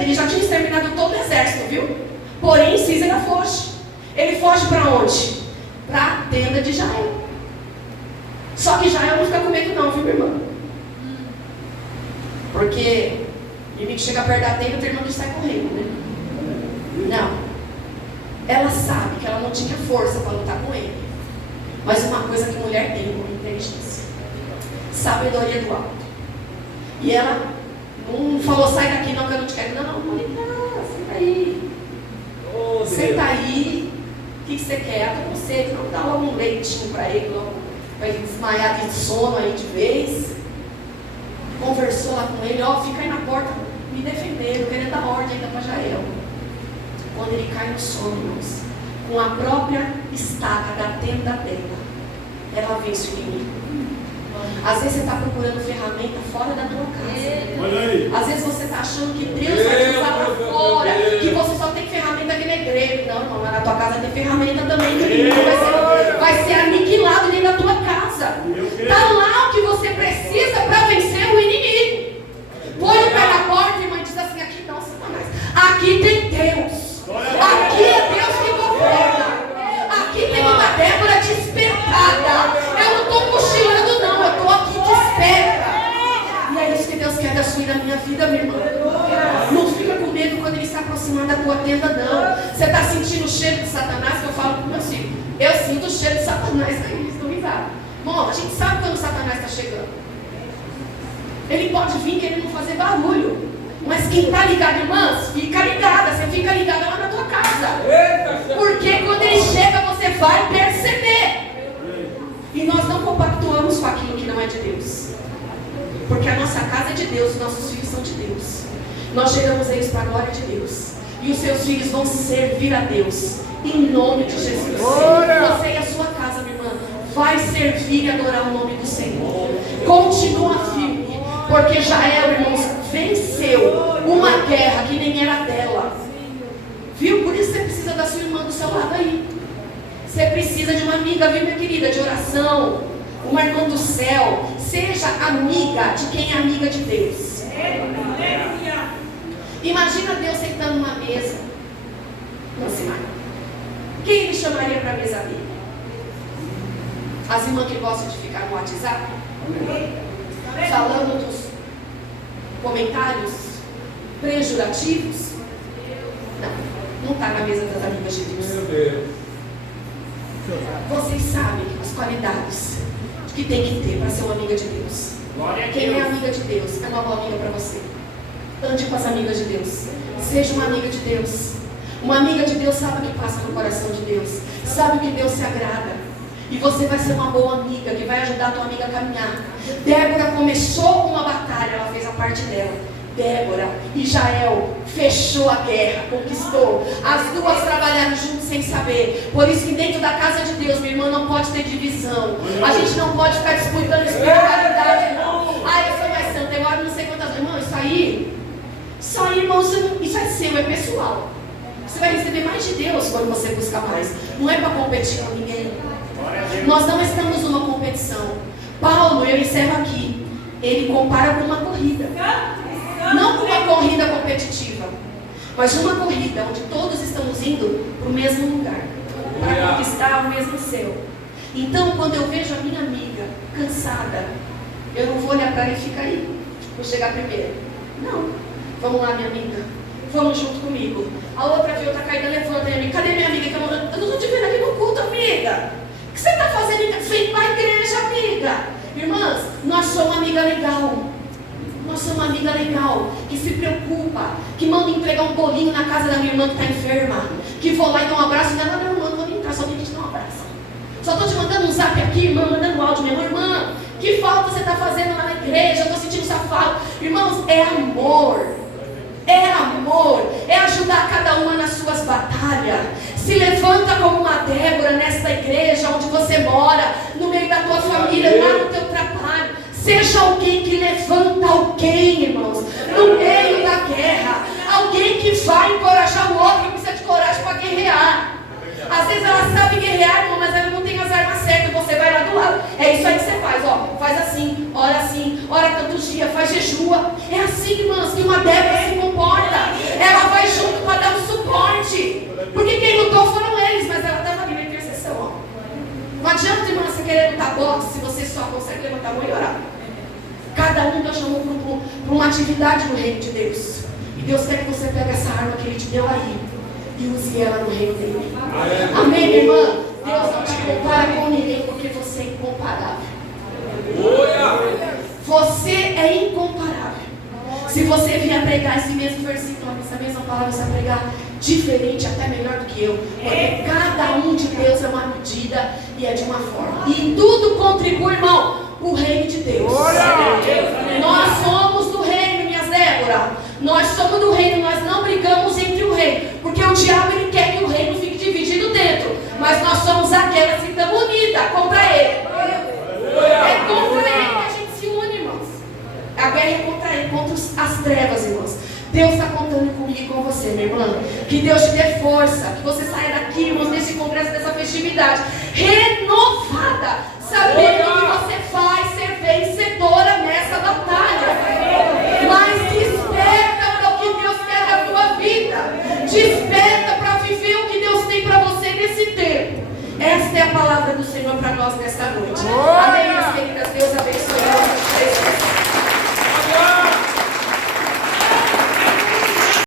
Ele já tinha exterminado todo o exército, viu? Porém, Sísera foge. Ele foge para onde? Para a tenda de Jael. Só que Jael não fica com medo não, viu, minha irmã? Porque o inimigo chega perto da tenda e o teu irmão não sai correndo, né? Não. Ela sabe que ela não tinha força para lutar com ele. Mas uma coisa que mulher tem, como inteligência. Sabedoria do alto. E ela não falou, sai daqui não que eu não te quero. Não, senta aí. Senta aí. O que você quer? Eu tô com sede. Não, dá logo um leitinho para ele, para ele desmaiar de sono aí de vez. Conversou lá com ele, fica aí na porta me defendendo, querendo dar ordem ainda para Jael. Quando ele cai no sono, irmãos, com a própria estaca da tenda dela, ela vence o inimigo. Às vezes você está procurando ferramenta fora da tua casa. Às vezes você está achando que Deus vai te usar para fora, que você só tem ferramenta aqui na igreja. Não, irmão, mas na tua casa tem ferramenta também, que o inimigo vai ser aniquilado dentro da tua casa. Está lá o que você precisa para vencer o inimigo. Põe o pé na porta, irmão, e diz assim, aqui não, Satanás. Aqui tem Deus. Aqui é Deus que governa. Aqui tem uma Débora despertada. Eu não estou cochilando não, eu estou aqui desperta. E é isso que Deus quer da sua e da minha vida, minha irmã. Não fica com medo quando ele se aproximar da tua tenda, não. Você está sentindo o cheiro de Satanás, que eu falo para meus filhos. Eu sinto o cheiro de Satanás aí, eles estão risados. Bom, a gente sabe quando Satanás está chegando. Ele pode vir querendo fazer barulho. Mas quem está ligado, irmãs, fica ligada. Você fica ligada lá na tua casa. Porque quando ele chega, você vai perceber. E nós não compactuamos com aquilo que não é de Deus. Porque a nossa casa é de Deus, os nossos filhos são de Deus. Nós chegamos a eles para a glória de Deus. E os seus filhos vão servir a Deus. Em nome de Jesus. Você e a sua casa, minha irmã, vai servir e adorar o nome do Senhor. Continua firme. Porque Jael, irmãos, venceu uma guerra que nem era dela. Viu? Por isso você precisa da sua irmã do seu lado aí. Você precisa de uma amiga, viu, minha querida? De oração. Uma irmã do céu. Seja amiga de quem é amiga de Deus. Imagina Deus sentando numa mesa. Não se imagina. Quem ele chamaria para a mesa dele? As irmãs que gostam de ficar no WhatsApp? Falando dos comentários pejorativos? Não está na mesa das amigas de Deus. Vocês sabem as qualidades que tem que ter para ser uma amiga de Deus. Quem é amiga de Deus é uma boa amiga para você. Ande com as amigas de Deus. Seja uma amiga de Deus. Uma amiga de Deus sabe o que passa no coração de Deus. Sabe o que Deus se agrada. E você vai ser uma boa amiga que vai ajudar a tua amiga a caminhar. Débora começou uma batalha, ela fez a parte dela. Débora e Jael fechou a guerra, conquistou. As duas trabalharam juntos sem saber. Por isso que dentro da casa de Deus, minha irmã, não pode ter divisão. A gente não pode ficar disputando espiritualidade, não. Eu sou mais santa, eu oro não sei quantas. Irmão, isso aí, irmão, isso é seu, é pessoal. Você vai receber mais de Deus quando você buscar mais. Não é para competir com ninguém. Nós não estamos numa competição. Paulo, eu encerro aqui, ele compara com uma corrida. Não com uma corrida competitiva, mas uma corrida onde todos estamos indo para o mesmo lugar, para conquistar o mesmo céu. Então, quando eu vejo a minha amiga cansada, eu não vou olhar para ela e ficar aí, vou chegar primeiro. Não, vamos lá, minha amiga, vamos junto comigo. A outra viu, está caída, levanta, amiga. Cadê minha amiga? Eu não estou te vendo aqui no culto, amiga. O que você está fazendo? Vem para a igreja, amiga. Irmãs, nós somos amigas amiga legal. Nós somos uma amiga legal, que se preocupa, que manda entregar um bolinho na casa da minha irmã que está enferma, que vou lá e dou um abraço nela. Não, irmã, não vou nem entrar, só vem te dar um abraço. Só estou te mandando um zap aqui, irmã, mandando um áudio, minha irmã, que falta você está fazendo lá na igreja, eu estou sentindo essa falta. Irmãos, é amor. É amor, é ajudar cada uma nas suas batalhas. Se levanta como uma Débora nesta igreja onde você mora, no meio da tua família, lá no teu trabalho. Seja alguém que levanta alguém, irmãos, no meio da guerra. Alguém que vai encorajar o outro, que precisa de coragem para guerrear. Às vezes ela sabe guerrear, irmão, mas ela não tem as armas certas. Você vai lá do lado. É isso aí que você faz, ó. Faz assim, ora tantos dias, faz jejua. É assim, irmãos, que uma Débora se comporta. Ela vai junto para dar um suporte. Porque quem lutou foram eles, mas ela estava ali na intercessão, ó. Não adianta, irmã, você querer lutar boxe se você só consegue levantar a mão e orar. Cada um Deus chamou para uma atividade no reino de Deus. E Deus quer que você pegue essa arma que Ele te deu aí e use ela no reino dele. Amém, minha irmã? Deus não te compara com ninguém porque você é incomparável. Você é incomparável. Se você vier pregar esse mesmo versículo, essa mesma palavra, você vai pregar diferente, até melhor do que eu. Porque cada um de Deus é uma medida e é de uma forma. E tudo contribui, irmão, o reino de Deus. Nós somos do reino, minhas Débora. Nós somos do reino, nós não brigamos entre o reino. Porque o diabo ele quer que o reino fique dividido dentro. Mas nós somos aquelas que estamos unidas contra ele. É contra ele que a gente se une, irmãos. A guerra é contra ele, contra as trevas, irmãos. Deus está contando comigo e com você, minha irmã. Que Deus te dê força. Que você saia daqui, irmãos, desse congresso, dessa festividade renovada, sabendo que você vai ser vencedora nessa batalha. Mas desperta para o que Deus quer da tua vida. Desperta para viver o que Deus tem para você nesse tempo. Esta é a palavra do Senhor para nós nesta noite. Amém, minhas queridas. Deus abençoe.